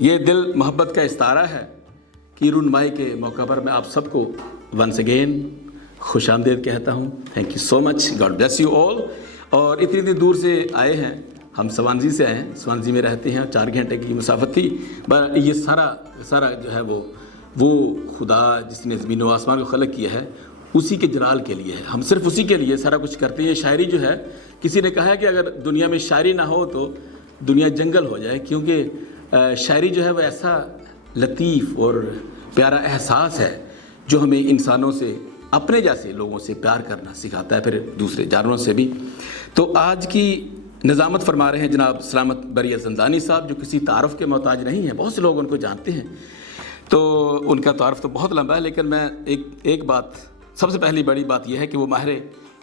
یہ دل محبت کا استعارہ ہے کہ رونمائی کے موقع پر میں آپ سب کو ونس اگین خوش آمدید کہتا ہوں. Thank you so much, God bless you all. اور اتنی دور سے آئے ہیں, ہم سوانزی سے آئے ہیں, سوانزی میں رہتے ہیں, 4 گھنٹے کی مسافت تھی. یہ سارا جو ہے وہ خدا جس نے زمین و آسمان کو خلق کیا ہے اسی کے جلال کے لیے ہے. ہم صرف اسی کے لیے سارا کچھ کرتے ہیں. شاعری جو ہے, کسی نے کہا ہے کہ اگر دنیا میں شاعری نہ ہو تو دنیا جنگل ہو جائے, کیونکہ شاعری جو ہے وہ ایسا لطیف اور پیارا احساس ہے جو ہمیں انسانوں سے, اپنے جیسے لوگوں سے پیار کرنا سکھاتا ہے, پھر دوسرے جانوروں سے بھی. تو آج کی نظامت فرما رہے ہیں جناب سلامت بریہ زندانی صاحب, جو کسی تعارف کے محتاج نہیں ہیں. بہت سے لوگ ان کو جانتے ہیں, تو ان کا تعارف تو بہت لمبا ہے, لیکن میں ایک بات, سب سے پہلی بڑی بات یہ ہے کہ وہ ماہر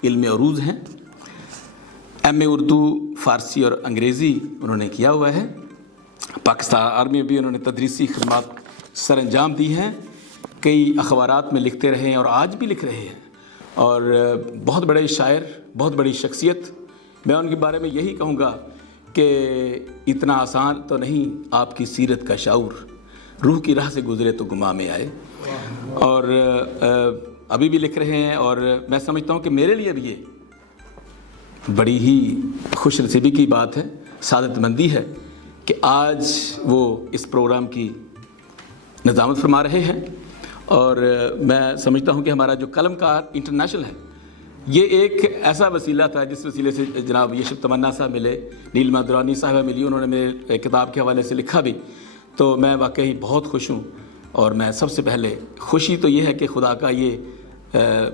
علم عروض ہیں. ایم اے اردو, فارسی اور انگریزی انہوں نے کیا ہوا ہے. پاکستان آرمی میں بھی انہوں نے تدریسی خدمات سر انجام دی ہیں. کئی اخبارات میں لکھتے رہے ہیں اور آج بھی لکھ رہے ہیں, اور بہت بڑے شاعر, بہت بڑی شخصیت. میں ان کے بارے میں یہی کہوں گا کہ اتنا آسان تو نہیں آپ کی سیرت کا شعور, روح کی راہ سے گزرے تو گماں میں آئے. اور ابھی بھی لکھ رہے ہیں, اور میں سمجھتا ہوں کہ میرے لیے بھی یہ بڑی ہی خوش نصیبی کی بات ہے, سعادت مندی ہے کہ آج وہ اس پروگرام کی نظامت فرما رہے ہیں. اور میں سمجھتا ہوں کہ ہمارا جو قلم کار انٹرنیشنل ہے, یہ ایک ایسا وسیلہ تھا جس وسیلے سے جناب یشب تمنا صاحب ملے, نیلما درانی صاحبہ ملی, انہوں نے میرے کتاب کے حوالے سے لکھا بھی. تو میں واقعی بہت خوش ہوں. اور میں سب سے پہلے خوشی تو یہ ہے کہ خدا کا یہ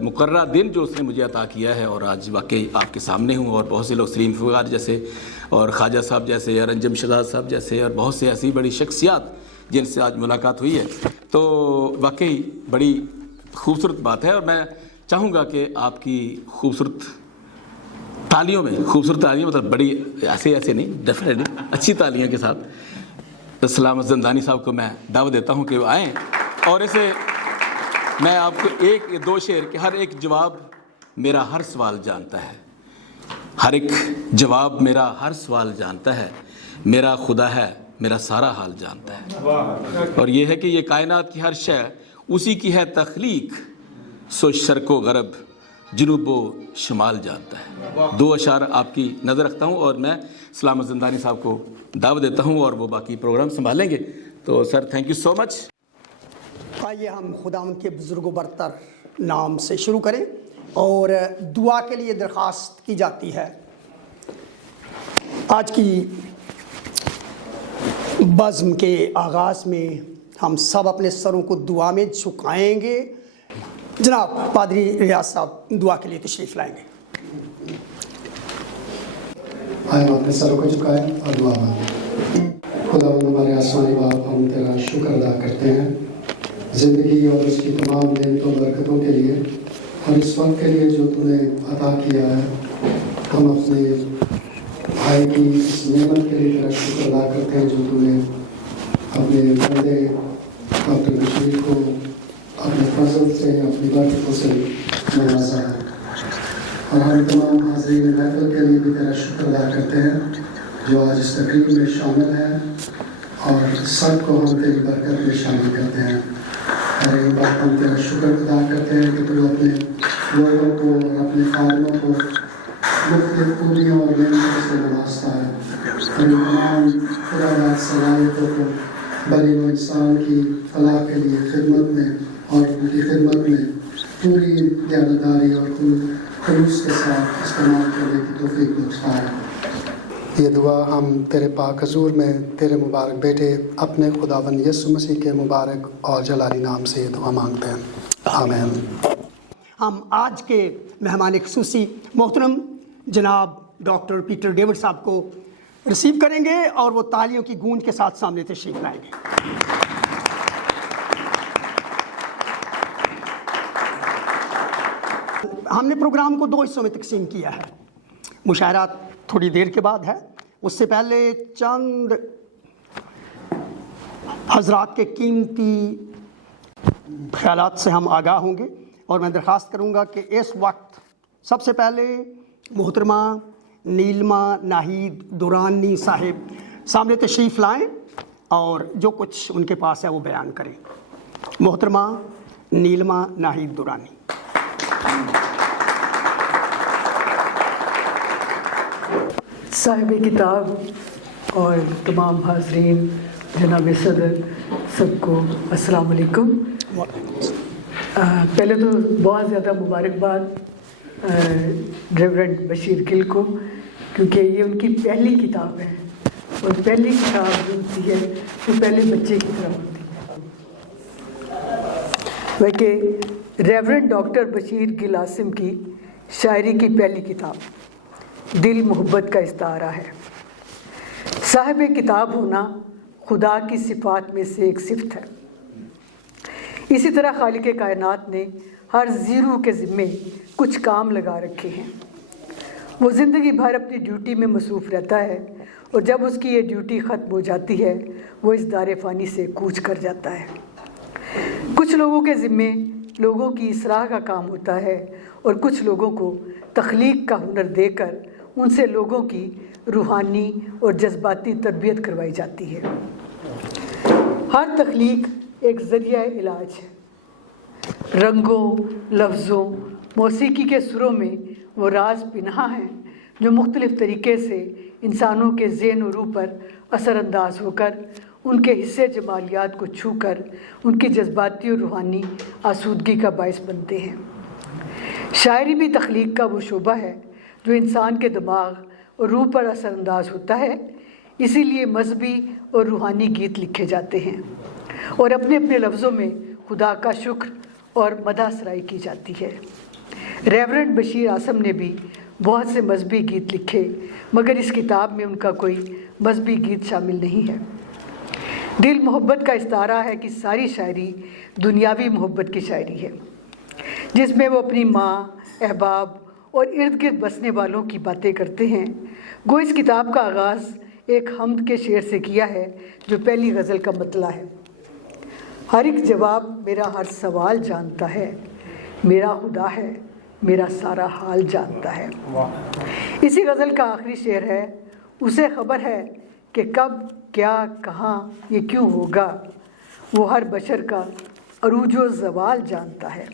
مقررہ دن جو اس نے مجھے عطا کیا ہے, اور آج واقعی آپ کے سامنے ہوں, اور بہت سے لوگ سلیم فغار جیسے, اور خواجہ صاحب جیسے, اور انجم شہزاد صاحب جیسے, اور بہت سے ایسی بڑی شخصیات جن سے آج ملاقات ہوئی ہے. تو واقعی بڑی خوبصورت بات ہے. اور میں چاہوں گا کہ آپ کی خوبصورت تالیوں میں, خوبصورت تالیوں مطلب بڑی ایسے نہیں, ڈیفینیٹلی اچھی تالیوں کے ساتھ سلامت زندانی صاحب کو میں دعوت دیتا ہوں کہ وہ آئیں. اور اسے میں آپ کو 1-2 شعر کہ ہر ایک جواب میرا ہر سوال جانتا ہے, ہر ایک جواب میرا ہر سوال جانتا ہے, میرا خدا ہے میرا سارا حال جانتا ہے. اور یہ ہے کہ یہ کائنات کی ہر شے اسی کی ہے تخلیق, سو شرق و غرب جنوب و شمال جانتا ہے. 2 اشعار آپ کی نظر رکھتا ہوں, اور میں سلامت زندانی صاحب کو دعوت دیتا ہوں, اور وہ باقی پروگرام سنبھالیں گے. تو سر تھینک یو سو مچ. آئیے ہم خداوند کے بزرگ و برتر نام سے شروع کریں, اور دعا کے لیے درخواست کی جاتی ہے. آج کی بزم کے آغاز میں ہم سب اپنے سروں کو دعا میں جھکائیں گے. جناب پادری ریاض صاحب دعا کے لیے تشریف لائیں گے. آئے ہم اپنے سروں کو جھکائیں اور دعا مانگیں. خداوند ہمارے آسمانی باپ, ہم تیرا شکر ادا کرتے ہیں زندگی اور اس کی تمام نعمتوں برکتوں کے لیے, اور اس وقت کے لیے جو تم نے عطا کیا ہے. ہم اپنے بھائی کی اس نعمت کے لیے تیرا شکر ادا کرتے ہیں جو تم نے اپنے بندے ڈاکٹر بشیر کو اپنے فضل سے, اپنی برکتوں سے نوازا ہے. اور ہم تمام حاضرین محفل کے لیے بھی تیرا شکر ادا کرتے ہیں جو آج اس تقریب میں شامل ہیں, اور سب کو ہم تیری برکت میں شامل کرتے ہیں. اور ایک بات ہم تیرا شکر ادا کرتے ہیں کہ تو اپنے لوگوں کو اور اپنے خادموں کو مختلف خوبیوں اور نعمتوں سے نوازتا ہے. اور ان تمام خدا صلاحیتوں کو بنی و انسان کی فلاح کے لیے خدمت میں, اور ان کی خدمت میں پوری دیانتداری اور خلوص کے ساتھ استعمال کرنے کی توفیق بخشتا ہے. یہ دعا ہم تیرے پاک حضور میں تیرے مبارک بیٹے اپنے خداوند یسوع مسیح کے مبارک اور جلالی نام سے یہ دعا مانگتے ہیں, آمین. ہم آج کے مہمان خصوصی محترم جناب ڈاکٹر پیٹر ڈیوڈ صاحب کو ریسیو کریں گے, اور وہ تالیوں کی گونج کے ساتھ سامنے تشریف لائیں گے. ہم نے پروگرام کو 2 حصوں میں تقسیم کیا ہے. مشاعرات تھوڑی دیر کے بعد ہے. اس سے پہلے چند حضرات کے قیمتی خیالات سے ہم آگاہ ہوں گے, اور میں درخواست کروں گا کہ اس وقت سب سے پہلے محترمہ نیلما ناہید دورانی صاحب سامنے تشریف لائیں, اور جو کچھ ان کے پاس ہے وہ بیان کریں۔ محترمہ نیلما ناہید دورانی۔ صاحب کتاب اور تمام حاضرین، جناب صدر، سب کو السلام علیکم۔ پہلے تو بہت زیادہ مبارکباد ریورنڈ بشیر گل کو، کیونکہ یہ ان کی پہلی کتاب ہے، اور پہلی کتاب جو ہوتی ہے وہ پہلے بچے کی طرح ہوتی ہے۔ وہ کہ ریورنڈ ڈاکٹر بشیر گل عاصم کی شاعری کی پہلی کتاب دل محبت کا استعارہ ہے۔ صاحب کتاب ہونا خدا کی صفات میں سے ایک صفت ہے۔ اسی طرح خالق کائنات نے ہر زیرو کے ذمے کچھ کام لگا رکھے ہیں۔ وہ زندگی بھر اپنی ڈیوٹی میں مصروف رہتا ہے، اور جب اس کی یہ ڈیوٹی ختم ہو جاتی ہے وہ اس دار فانی سے کوچ کر جاتا ہے۔ کچھ لوگوں کے ذمے لوگوں کی اصلاح کا کام ہوتا ہے، اور کچھ لوگوں کو تخلیق کا ہنر دے کر ان سے لوگوں کی روحانی اور جذباتی تربیت کروائی جاتی ہے۔ ہر تخلیق ایک ذریعہ علاج ہے۔ رنگوں، لفظوں، موسیقی کے سروں میں وہ راز پنہاں ہیں جو مختلف طریقے سے انسانوں کے ذہن و روح پر اثر انداز ہو کر ان کے حصے جمالیات کو چھو کر ان کی جذباتی اور روحانی آسودگی کا باعث بنتے ہیں۔ شاعری بھی تخلیق کا وہ شعبہ ہے جو انسان کے دماغ اور روح پر اثر انداز ہوتا ہے۔ اسی لیے مذہبی اور روحانی گیت لکھے جاتے ہیں، اور اپنے اپنے لفظوں میں خدا کا شکر اور مدح سرائی کی جاتی ہے۔ ریورنڈ بشیر عاصم نے بھی بہت سے مذہبی گیت لکھے، مگر اس کتاب میں ان کا کوئی مذہبی گیت شامل نہیں ہے۔ دل محبت کا استعارہ ہے کہ ساری شاعری دنیاوی محبت کی شاعری ہے، جس میں وہ اپنی ماں، احباب اور ارد گرد بسنے والوں کی باتیں کرتے ہیں۔ گو اس کتاب کا آغاز ایک حمد کے شعر سے کیا ہے جو پہلی غزل کا مطلع ہے۔ ہر ایک جواب میرا ہر سوال جانتا ہے، میرا خدا ہے میرا سارا حال جانتا ہے۔ اسی غزل کا آخری شعر ہے، اسے خبر ہے کہ کب، کیا، کہاں، یہ کیوں ہوگا، وہ ہر بشر کا عروج و زوال جانتا ہے۔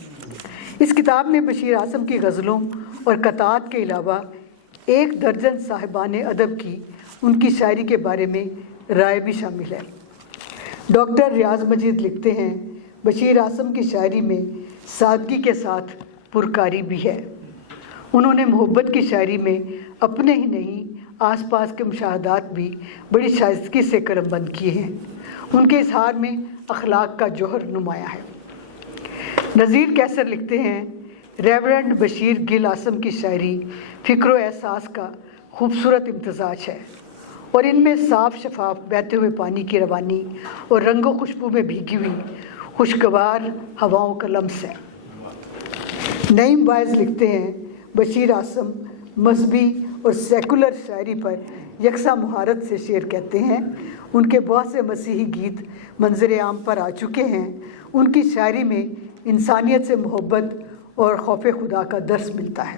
اس کتاب میں بشیر عاصم کی غزلوں اور قطعات کے علاوہ 1 درجن صاحبان ادب کی ان کی شاعری کے بارے میں رائے بھی شامل ہے۔ ڈاکٹر ریاض مجید لکھتے ہیں، بشیر عاصم کی شاعری میں سادگی کے ساتھ پرکاری بھی ہے۔ انہوں نے محبت کی شاعری میں اپنے ہی نہیں آس پاس کے مشاہدات بھی بڑی شائستگی سے کرم بند کیے ہیں۔ ان کے اظہار میں اخلاق کا جوہر نمایاں ہے۔ نذیر کیسر لکھتے ہیں، ریورنڈ بشیر گل عاصم کی شاعری فکر و احساس کا خوبصورت امتزاج ہے، اور ان میں صاف شفاف بہتے ہوئے پانی کی روانی اور رنگ و خوشبو میں بھیگی ہوئی خوشگوار ہواؤں کا لمس ہے۔ نعیم باعث لکھتے ہیں، بشیر عاصم مذہبی اور سیکولر شاعری پر یکساں مہارت سے شعر کہتے ہیں۔ ان کے بہت سے مسیحی گیت منظر عام پر آ چکے ہیں۔ ان کی شاعری میں انسانیت سے محبت اور خوف خدا کا درس ملتا ہے۔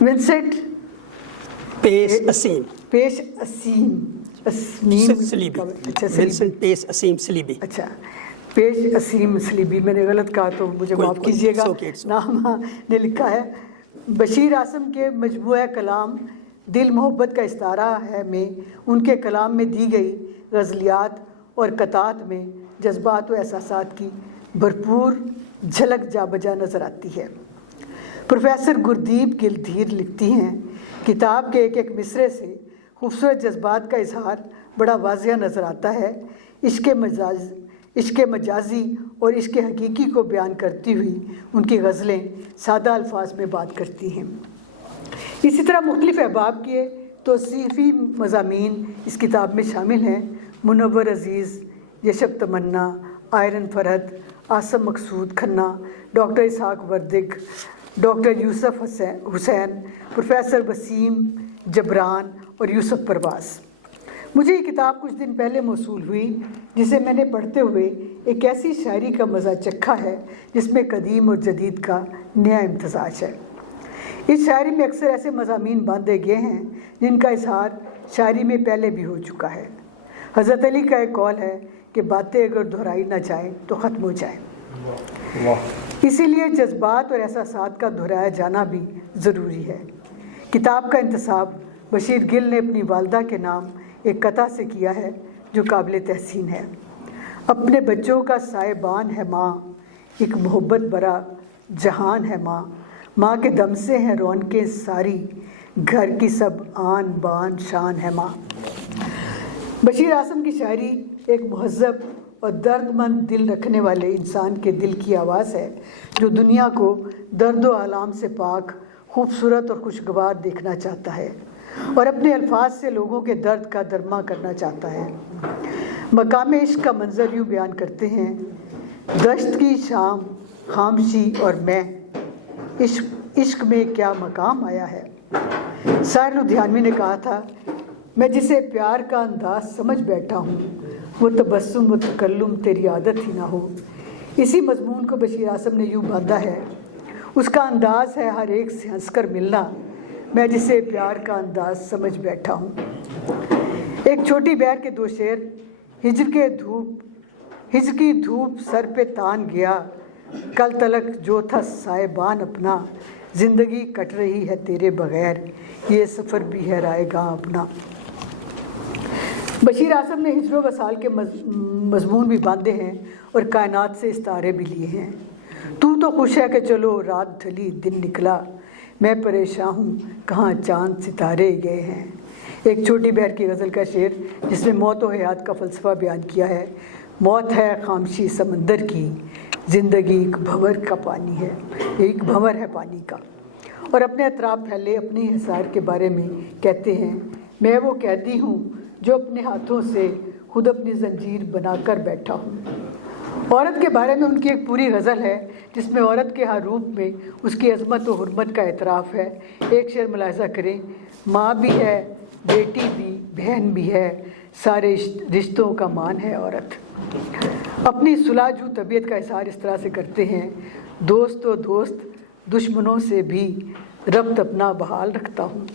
ونسنٹ پیش اسیم سلیبی، میں نے غلط کہا تو مجھے معاف کیجیے گا، نام نے لکھا ہے۔ بشیر عاصم کے مجموعہ کلام دل محبت کا استعارہ ہے میں ان کے کلام میں دی گئی غزلیات اور قطعات میں جذبات و احساسات کی بھرپور جھلک جا بجا نظر آتی ہے۔ پروفیسر گردیپ گل دھیر لکھتی ہیں، کتاب کے ایک ایک مصرے سے خوبصورت جذبات کا اظہار بڑا واضح نظر آتا ہے۔ عشق مجازی اور عشق حقیقی کو بیان کرتی ہوئی ان کی غزلیں سادہ الفاظ میں بات کرتی ہیں۔ اسی طرح مختلف احباب کے توصیفی مضامین اس کتاب میں شامل ہیں۔ منور عزیز، یشب تمنا، آئرن فرحت، عاصم مقصود کھنہ، ڈاکٹر اسحاق وردگ، ڈاکٹر یوسف حسین، پروفیسر وسیم جبران اور یوسف پرواز۔ مجھے یہ کتاب کچھ دن پہلے موصول ہوئی، جسے میں نے پڑھتے ہوئے ایک ایسی شاعری کا مزہ چکھا ہے جس میں قدیم اور جدید کا نیا امتزاج ہے۔ اس شاعری میں اکثر ایسے مضامین باندھے گئے ہیں جن کا اظہار شاعری میں پہلے بھی ہو چکا ہے۔ حضرت علی کا ایک قول ہے کہ باتیں اگر دہرائی نہ جائیں تو ختم ہو جائیں، اسی لیے جذبات اور احساسات کا دہرایا جانا بھی ضروری ہے۔ کتاب کا انتصاب بشیر گل نے اپنی والدہ کے نام ایک قطعہ سے کیا ہے جو قابل تحسین ہے۔ اپنے بچوں کا سائبان ہے ماں، ایک محبت برا جہان ہے ماں، ماں کے دم سے ہیں رونقیں ساری، گھر کی سب آن بان شان ہے ماں۔ بشیر اعظم کی شاعری ایک مہذب اور درد مند دل رکھنے والے انسان کے دل کی آواز ہے جو دنیا کو درد و آلام سے پاک، خوبصورت اور خوشگوار دیکھنا چاہتا ہے اور اپنے الفاظ سے لوگوں کے درد کا درما کرنا چاہتا ہے۔ مقام عشق کا منظر یوں بیان کرتے ہیں: دشت کی شام خاموشی اور میں، عشق میں کیا مقام آیا ہے۔ سائر لدھیانوی نے کہا تھا، میں جسے پیار کا انداز سمجھ بیٹھا ہوں وہ تبسم و تکلم تیری عادت ہی نہ ہو۔ اسی مضمون کو بشیر اعظم نے یوں باندھا ہے: اس کا انداز ہے ہر ایک سے ہنس کر ملنا، میں جسے پیار کا انداز سمجھ بیٹھا ہوں۔ ایک چھوٹی بہر کے 2 شعر: ہجر کی دھوپ سر پہ تان گیا، کل تلک جو تھا سائبان اپنا، زندگی کٹ رہی ہے تیرے بغیر، یہ سفر بھی ہے رائے گاں اپنا۔ بشیر اعظم نے ہجر و وصال کے مضمون بھی باندھے ہیں اور کائنات سے استعارے بھی لیے ہیں۔ تو خوش ہے کہ چلو رات ڈھلی دن نکلا، میں پریشان ہوں کہاں چاند ستارے گئے ہیں۔ ایک چھوٹی بہر کی غزل کا شعر جس میں موت و حیات کا فلسفہ بیان کیا ہے: موت ہے خاموشی سمندر کی، زندگی ایک بھنور کا پانی ہے، ایک بھنور ہے پانی کا۔ اور اپنے اطراف پھیلے اپنے حصار کے بارے میں کہتے ہیں: میں وہ قیدی ہوں جو اپنے ہاتھوں سے خود اپنی زنجیر بنا کر بیٹھا ہوں۔ عورت کے بارے میں ان کی ایک پوری غزل ہے جس میں عورت کے ہر روپ میں اس کی عظمت و حرمت کا اعتراف ہے۔ ایک شعر ملاحظہ کریں: ماں بھی ہے، بیٹی بھی، بہن بھی ہے، سارے رشتوں کا مان ہے عورت۔ اپنی صلح جو طبیعت کا اظہار اس طرح سے کرتے ہیں: دوست و دوست، دشمنوں سے بھی ربط اپنا بحال رکھتا ہوں۔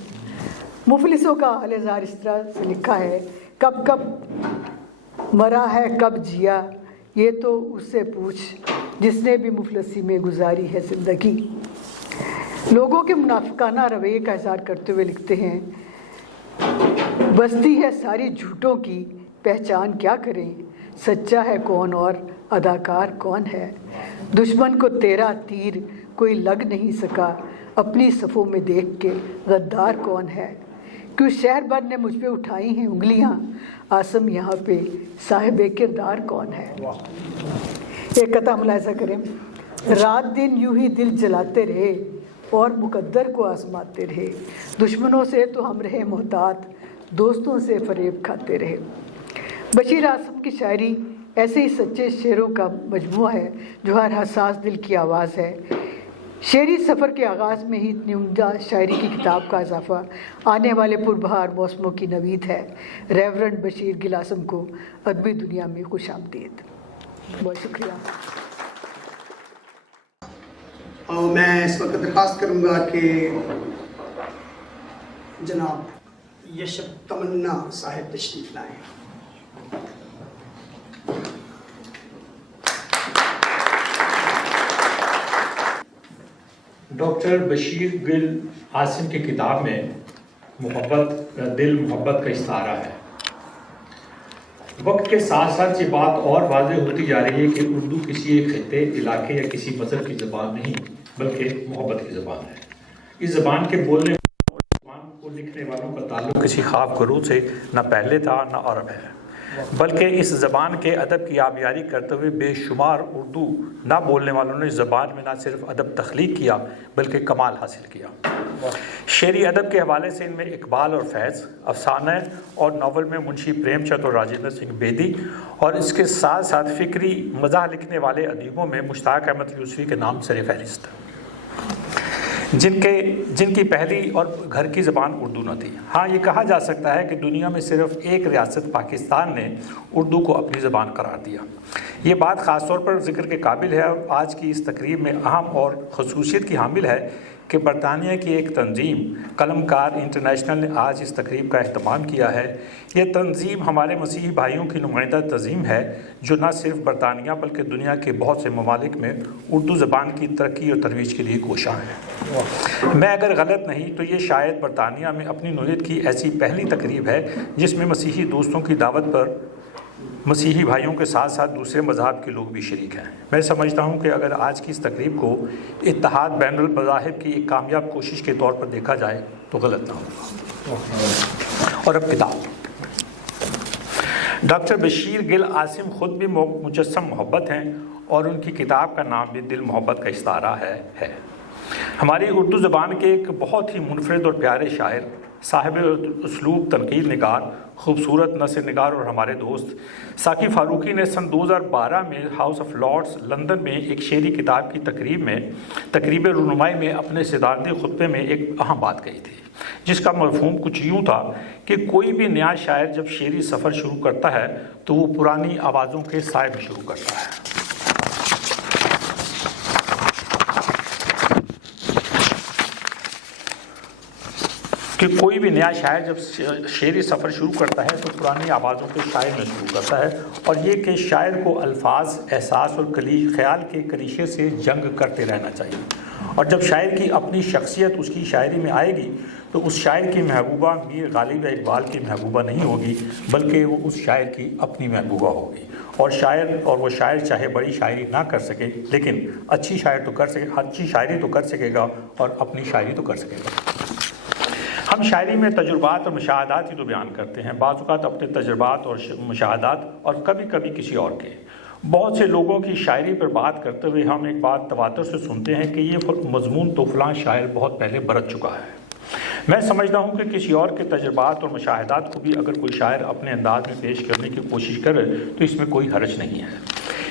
مفلسوں کا حال اظہار اس طرح سے لکھا ہے: کب کب مرا ہے کب جیا، یہ تو اس سے پوچھ جس نے بھی مفلسی میں گزاری ہے زندگی۔ لوگوں کے منافقانہ رویے کا اظہار کرتے ہوئے لکھتے ہیں: بستی ہے ساری جھوٹوں کی، پہچان کیا کریں، سچا ہے کون اور اداکار کون ہے۔ دشمن کو تیرا تیر کوئی لگ نہیں سکا، اپنی صفوں میں دیکھ کے غدار کون ہے۔ کیوں شہر بھر نے مجھ پہ اٹھائی ہیں انگلیاں، آسم یہاں پہ صاحب کردار کون ہے۔ ایک قطعہ ملاحظہ کریں: رات دن یوں ہی دل جلاتے رہے اور مقدر کو آزماتے رہے، دشمنوں سے تو ہم رہے محتاط، دوستوں سے فریب کھاتے رہے۔ بشیر اعظم کی شاعری ایسے ہی سچے شعروں کا مجموعہ ہے جو ہر حساس دل کی آواز ہے۔ شعری سفر کے آغاز میں ہی اتنی عمدہ شاعری کی کتاب کا اضافہ آنے والے پربہار موسموں کی نوید ہے۔ ریورنڈ بشیر گل اعظم کو ادبی دنیا میں خوش آمدید۔ بہت شکریہ۔ اور میں اس وقت درخواست کروں گا کہ جناب یشب تمنا صاحب تشریف لائیں۔ ڈاکٹر بشیر گل اعظم کی کتاب میں محبت دل محبت کا استعارہ ہے۔ وقت کے ساتھ ساتھ یہ بات اور واضح ہوتی جا رہی ہے کہ اردو کسی ایک خطے، علاقے یا کسی مذہب کی زبان نہیں بلکہ محبت کی زبان ہے۔ اس زبان کے بولنے اور زبان کو لکھنے والوں کا تعلق کسی خاص گروہ سے نہ پہلے تھا نہ عرب ہے، بلکہ اس زبان کے ادب کی آبیاری کرتے ہوئے بے شمار اردو نہ بولنے والوں نے اس زبان میں نہ صرف ادب تخلیق کیا بلکہ کمال حاصل کیا۔ شعری ادب کے حوالے سے ان میں اقبال اور فیض، افسانہ اور ناول میں منشی پریم چند اور راجندر سنگھ بیدی، اور اس کے ساتھ ساتھ فکری مزاح لکھنے والے ادیبوں میں مشتاق احمد یوسفی کے نام سر فہرست، جن کی پہلی اور گھر کی زبان اردو نہ تھی۔ ہاں، یہ کہا جا سکتا ہے کہ دنیا میں صرف ایک ریاست پاکستان نے اردو کو اپنی زبان قرار دیا۔ یہ بات خاص طور پر ذکر کے قابل ہے اور آج کی اس تقریب میں اہم اور خصوصیت کی حامل ہے کہ برطانیہ کی ایک تنظیم قلم کار انٹرنیشنل نے آج اس تقریب کا اہتمام کیا ہے۔ یہ تنظیم ہمارے مسیحی بھائیوں کی نمائندہ تنظیم ہے جو نہ صرف برطانیہ بلکہ دنیا کے بہت سے ممالک میں اردو زبان کی ترقی اور ترویج کے لیے کوشاں ہے۔ میں اگر غلط نہیں تو یہ شاید برطانیہ میں اپنی نوعیت کی ایسی پہلی تقریب ہے جس میں مسیحی دوستوں کی دعوت پر مسیحی بھائیوں کے ساتھ ساتھ دوسرے مذہب کے لوگ بھی شریک ہیں۔ میں سمجھتا ہوں کہ اگر آج کی اس تقریب کو اتحاد بین المذاہب کی ایک کامیاب کوشش کے طور پر دیکھا جائے تو غلط نہ ہوگا۔ اور اب کتاب۔ ڈاکٹر بشیر گل عاصم خود بھی مجسم محبت ہیں اور ان کی کتاب کا نام بھی دل محبت کا استعارہ ہے۔ ہماری اردو زبان کے ایک بہت ہی منفرد اور پیارے شاعر، صاحب اسلوب تنقید نگار، خوبصورت نثر نگار اور ہمارے دوست ساقی فاروقی نے سن 2012 میں ہاؤس آف لارڈز لندن میں ایک شعری کتاب کی تقریب رونمائی میں اپنے صدارتی خطبے میں ایک اہم بات کہی تھی، جس کا مفہوم کچھ یوں تھا کہ کوئی بھی نیا شاعر جب شعری سفر شروع کرتا ہے تو وہ پرانی آوازوں کے سائے میں شروع کرتا ہے۔ کوئی بھی نیا شاعر جب شعری سفر شروع کرتا ہے تو پرانی آوازوں کے سائے میں شروع کرتا ہے، اور یہ کہ شاعر کو الفاظ، احساس اور خیال کے کلیشے سے جنگ کرتے رہنا چاہیے، اور جب شاعر کی اپنی شخصیت اس کی شاعری میں آئے گی تو اس شاعر کی محبوبہ میر غالب اقبال کی محبوبہ نہیں ہوگی بلکہ وہ اس شاعر کی اپنی محبوبہ ہوگی، اور وہ شاعر چاہے بڑی شاعری نہ کر سکے لیکن اچھی شاعری تو کر سکے گا اور اپنی شاعری تو کر سکے گا۔ ہم شاعری میں تجربات اور مشاہدات ہی تو بیان کرتے ہیں، بعض اوقات اپنے تجربات اور مشاہدات اور کبھی کبھی کسی اور کے۔ بہت سے لوگوں کی شاعری پر بات کرتے ہوئے ہم ایک بات تواتر سے سنتے ہیں کہ یہ مضمون تو فلاں شاعر بہت پہلے برت چکا ہے۔ میں سمجھتا ہوں کہ کسی اور کے تجربات اور مشاہدات کو بھی اگر کوئی شاعر اپنے انداز میں پیش کرنے کی کوشش کرے تو اس میں کوئی حرج نہیں ہے۔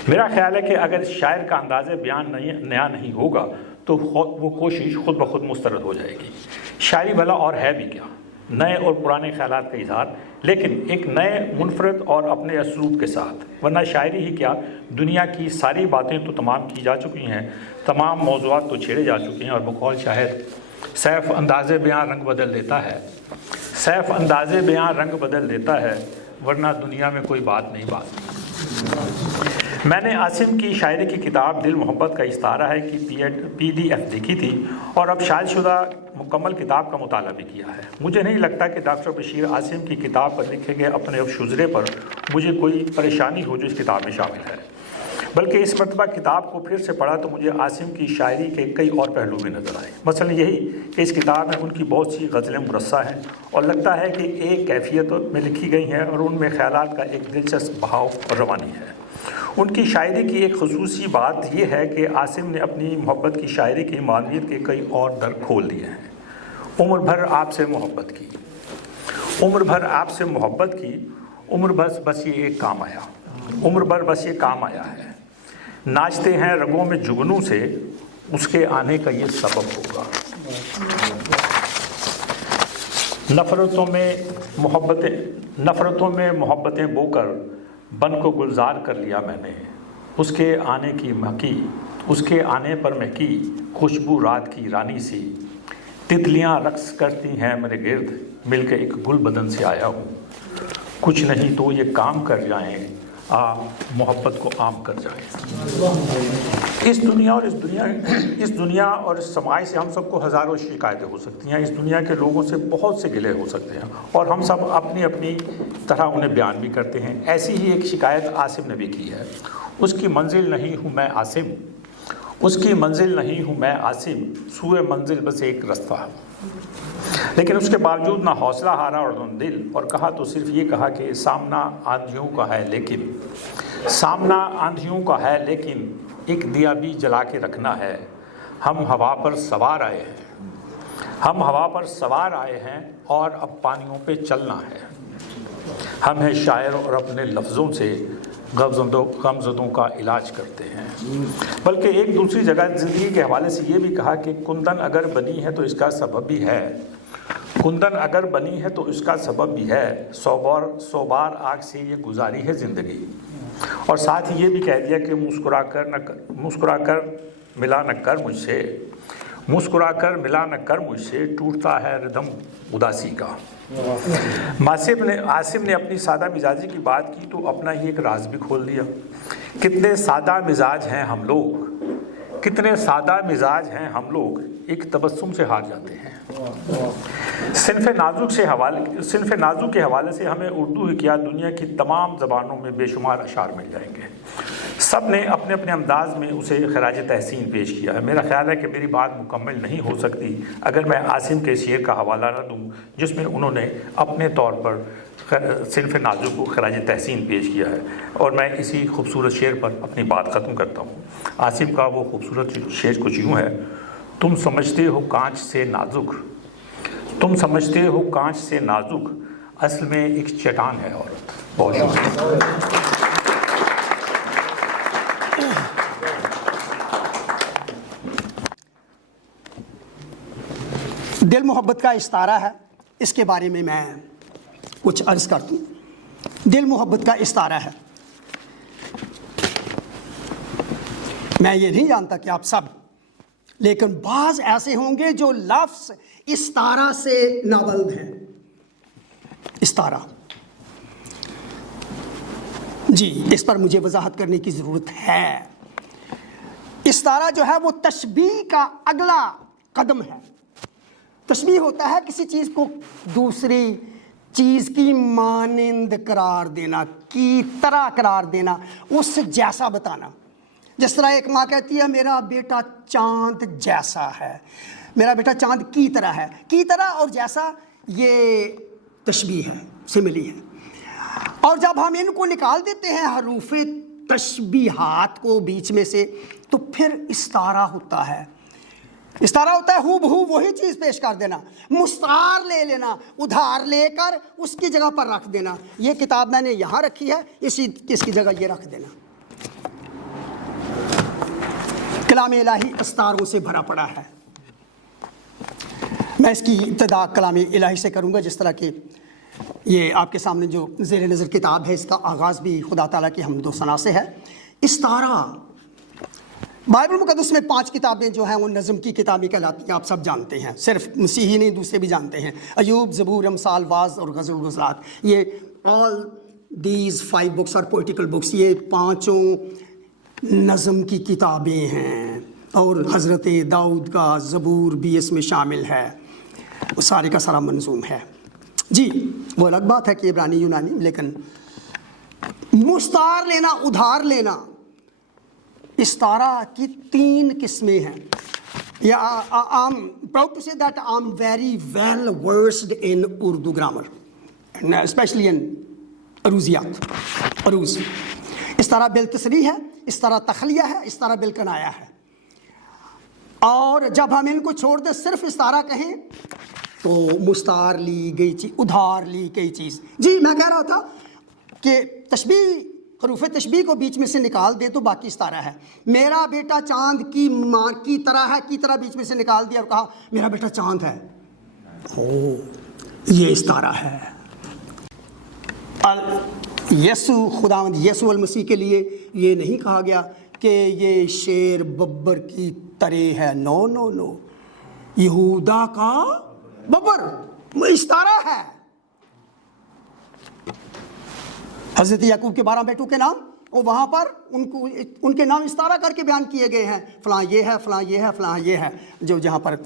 میرا خیال ہے کہ اگر شاعر کا انداز بیان نیا نہیں ہوگا تو وہ کوشش خود بخود مسترد ہو جائے گی۔ شاعری بھلا اور ہے بھی کیا؟ نئے اور پرانے خیالات کا اظہار، لیکن ایک نئے منفرد اور اپنے اسلوب کے ساتھ، ورنہ شاعری ہی کیا، دنیا کی ساری باتیں تو تمام کی جا چکی ہیں، تمام موضوعات تو چھیڑے جا چکے ہیں، اور بقول شاعر سیف انداز بیاں رنگ بدل دیتا ہے، سیف انداز بیاں رنگ بدل دیتا ہے، ورنہ دنیا میں کوئی بات نہیں میں نے عاصم کی شاعری کی کتاب دل محبت کا استعارہ ہے کی PDF دیکھی تھی اور اب شائع شدہ مکمل کتاب کا مطالعہ بھی کیا ہے۔ مجھے نہیں لگتا کہ ڈاکٹر بشیر عاصم کی کتاب پر لکھے گئے اپنے شجرے پر مجھے کوئی پریشانی ہو جو اس کتاب میں شامل ہے، بلکہ اس مرتبہ کتاب کو پھر سے پڑھا تو مجھے عاصم کی شاعری کے کئی اور پہلو بھی نظر آئے، مثلا یہی کہ اس کتاب میں ان کی بہت سی غزلیں مرصع ہیں اور لگتا ہے کہ ایک کیفیت میں لکھی گئی ہیں اور ان میں خیالات کا ایک دلچسپ بہاؤ اور روانی ہے۔ ان کی شاعری کی ایک خصوصی بات یہ ہے کہ عاصم نے اپنی محبت کی شاعری کی معنویت کے کئی اور در کھول دیے ہیں۔ عمر بھر آپ سے محبت کی، عمر بھر آپ سے محبت کی، عمر بس یہ ایک کام آیا، عمر بھر بس یہ کام آیا ہے، ناچتے ہیں رگوں میں جگنوں سے، اس کے آنے کا یہ سبب ہوگا۔ نفرتوں میں محبتیں بو کر بن کو گلزار کر لیا میں نے، اس کے آنے پر میں کی خوشبو رات کی رانی سی، تتلیاں رقص کرتی ہیں میرے گرد، مل کے ایک گل بدن سے آیا ہوں، کچھ نہیں تو یہ کام کر جائیں، محبت کو عام کر جائیں۔ اس دنیا اور اس سماج سے ہم سب کو ہزاروں شکایتیں ہو سکتی ہیں، اس دنیا کے لوگوں سے بہت سے گلے ہو سکتے ہیں اور ہم سب اپنی اپنی طرح انہیں بیان بھی کرتے ہیں۔ ایسی ہی ایک شکایت عاصم نے بھی کی ہے، اس کی منزل نہیں ہوں میں عاصم، اس کی منزل نہیں ہوں میں عاصم، سوئے منزل بس ایک رستہ ہوں، لیکن اس کے باوجود نہ حوصلہ ہارا اور نہ دل، اور کہا تو صرف یہ کہا کہ سامنا آندھیوں کا ہے لیکن ایک دیا بھی جلا کے رکھنا ہے، ہم ہوا پر سوار آئے ہیں اور اب پانیوں پہ چلنا ہے، ہم ہیں شاعر اور اپنے لفظوں سے غمزدوں کا علاج کرتے ہیں۔ بلکہ ایک دوسری جگہ زندگی کے حوالے سے یہ بھی کہا کہ کندن اگر بنی ہے تو اس کا سبب بھی ہے، کندن اگر بنی ہے تو اس کا سبب بھی ہے، سو بار آگ سے یہ گزاری ہے زندگی، اور ساتھ ہی یہ بھی کہہ دیا کہ مسکرا کر ملا نہ کر مجھ سے، مسکرا کر ملا نہ کر مجھ سے، ٹوٹتا ہے ردم اداسی کا۔ عاصم نے اپنی سادہ مزاجی کی بات کی تو اپنا ہی ایک راز بھی کھول دیا۔ کتنے سادہ مزاج ہیں ہم لوگ، کتنے سادہ مزاج ہیں ہم لوگ، ایک تبسم سے ہار جاتے ہیں۔ صنف نازک کے حوالے سے ہمیں اردو ہی کیا دنیا کی تمام زبانوں میں بے شمار اشعار مل جائیں گے۔ سب نے اپنے اپنے انداز میں اسے خراج تحسین پیش کیا ہے۔ میرا خیال ہے کہ میری بات مکمل نہیں ہو سکتی اگر میں عاصم کے شعر کا حوالہ نہ دوں جس میں انہوں نے اپنے طور پر صنف نازک کو خراج تحسین پیش کیا ہے، اور میں اسی خوبصورت شعر پر اپنی بات ختم کرتا ہوں۔ عاصم کا وہ خوبصورت شعر کچھ یوں ہے: تم سمجھتے ہو کانچ سے نازک، تم سمجھتے ہو کانچ سے نازک، اصل میں ایک چٹان ہے عورت۔ بہت شکریہ۔ دل محبت کا استعارہ ہے، اس کے بارے میں کچھ عرض کرتا ہوں۔ دل محبت کا استعارہ ہے۔ میں یہ نہیں جانتا کہ آپ سب، لیکن بعض ایسے ہوں گے جو لفظ استعارہ سے نابلد ہیں۔ استعارہ، جی اس پر مجھے وضاحت کرنے کی ضرورت ہے۔ استعارہ جو ہے وہ تشبیہ کا اگلا قدم ہے۔ تشبیہ ہوتا ہے کسی چیز کو دوسری چیز کی مانند قرار دینا، کی طرح قرار دینا، اس جیسا بتانا۔ جس طرح ایک ماں کہتی ہے میرا بیٹا چاند جیسا ہے، میرا بیٹا چاند کی طرح ہے۔ کی طرح اور جیسا یہ تشبیہ ہے، سملی ہے۔ اور جب ہم ان کو نکال دیتے ہیں حروف تشبیہات کو بیچ میں سے، تو پھر استعارہ ہوتا ہے۔ استعارہ ہوتا ہے ہو بہو وہی چیز پیش کر دینا، مستعار لے لینا، ادھار لے کر اس کی جگہ پر رکھ دینا۔ یہ کتاب میں نے یہاں رکھی ہے، اس کی جگہ یہ رکھ دینا۔ کلام الہی استعاروں سے بھرا پڑا ہے۔ میں اس کی ابتدا کلام الہی سے کروں گا، جس طرح کہ یہ آپ کے سامنے جو زیر نظر کتاب ہے، اس کا آغاز بھی خدا تعالیٰ کی حمد و ثنا سے ہے۔ استعارہ، بائبل مقدس میں 5 کتابیں جو ہیں وہ نظم کی کتابیں کہلاتی ہیں، آپ سب جانتے ہیں، صرف مسیحی نہیں دوسرے بھی جانتے ہیں۔ ایوب، زبور، امثال، واعظ اور غزل الغزلات، یہ all these 5 books are poetical books، یہ 5 نظم کی کتابیں ہیں۔ اور حضرت داؤد کا زبور بھی اس میں شامل ہے، سارے کا سارا منظوم ہے۔ جی وہ الگ بات ہے کہ عبرانی یونانی، لیکن مستعار لینا، ادھار لینا، استعارہ کی 3 قسمیں ہیں۔ I'm proud to say that I'm very well versed in Urdu grammar, especially in عروضیات، عروض۔ استعارہ بالتصریح ہے، استعارہ تخلیہ ہے، استعارہ بالکنایہ ہے۔ اور جب ہم ان کو چھوڑ دیں صرف استعارہ کہیں تو مستعار لی گئی چیز، ادھار لی گئی چیز۔ جی میں کہہ رہا تھا کہ تشبیہ، حروف تشبیہ کو بیچ میں سے نکال دے تو باقی استعارہ ہے۔ میرا بیٹا چاند کی ماں کی طرح ہے، کی طرح بیچ میں سے نکال دیا اور کہا میرا بیٹا چاند ہے، یہ استعارہ ہے۔ یسوع، خداوند یسوع المسیح کے لیے یہ نہیں کہا گیا کہ یہ شیر ببر کی طرح ہے، نو نو نو، یہودا کا ببر استعارہ ہے۔ حضرت یعقوب کے 12 بیٹوں کے نام، اور وہاں پر ان کے نام استعارہ کر کے بیان کیے گئے ہیں، فلاں یہ ہے، فلاں یہ ہے، فلاں یہ ہے۔ جو جہاں پر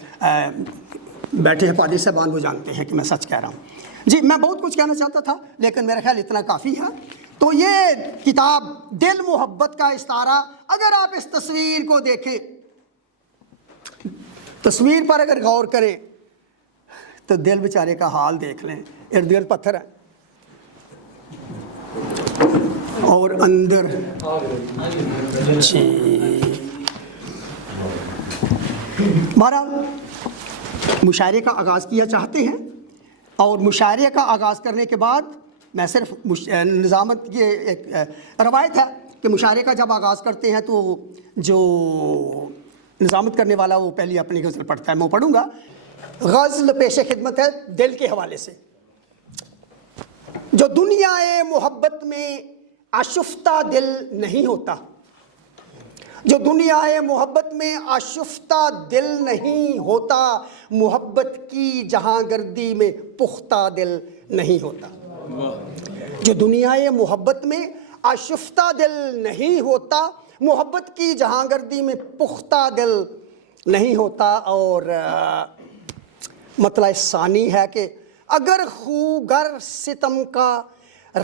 بیٹھے ہیں پادری صاحبان وہ جانتے ہیں کہ میں سچ کہہ رہا ہوں۔ جی میں بہت کچھ کہنا چاہتا تھا، لیکن میرا خیال اتنا کافی ہے۔ تو یہ کتاب دل محبت کا استعارہ، اگر آپ اس تصویر کو دیکھیں، تصویر پر اگر غور کریں تو دل بیچارے کا حال دیکھ لیں، ارد گرد پتھر ہے اور اندر بہرحال مشاعرے کا آغاز کیا چاہتے ہیں، اور مشاعرے کا آغاز کرنے کے بعد میں صرف نظامت، یہ ایک روایت ہے کہ مشاعرے کا جب آغاز کرتے ہیں تو جو نظامت کرنے والا وہ پہلی اپنی غزل پڑھتا ہے۔ میں پڑھوں گا۔ غزل پیش خدمت ہے دل کے حوالے سے۔ جو دنیا محبت میں آشفتہ دل نہیں ہوتا، جو دنیا محبت میں آشفتہ دل نہیں ہوتا، محبت کی جہاں گردی میں پختہ دل نہیں ہوتا۔ جو دنیا محبت میں آشفتہ دل نہیں ہوتا، محبت کی جہاں گردی میں پختہ دل نہیں ہوتا۔ اور مطلع ثانی ہے کہ اگر خوگر ستم کا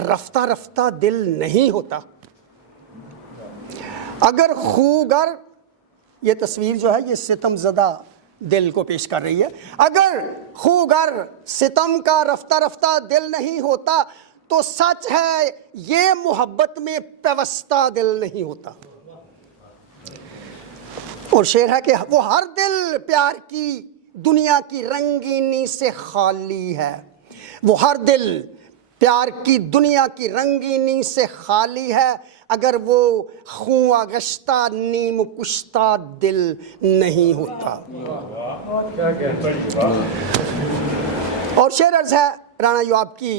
رفتہ رفتہ دل نہیں ہوتا، اگر خوگر، یہ تصویر جو ہے یہ ستم زدہ دل کو پیش کر رہی ہے، اگر خوگر ستم کا رفتہ رفتہ دل نہیں ہوتا تو سچ ہے یہ محبت میں پیوستہ دل نہیں ہوتا۔ اور شعر ہے کہ وہ ہر دل پیار کی دنیا کی رنگینی سے خالی ہے، وہ ہر دل پیار کی دنیا کی رنگینی سے خالی ہے، اگر وہ خوں آغشتہ نیم کشتہ دل نہیں ہوتا۔ اور شعر عرض ہے، رانا یواب کی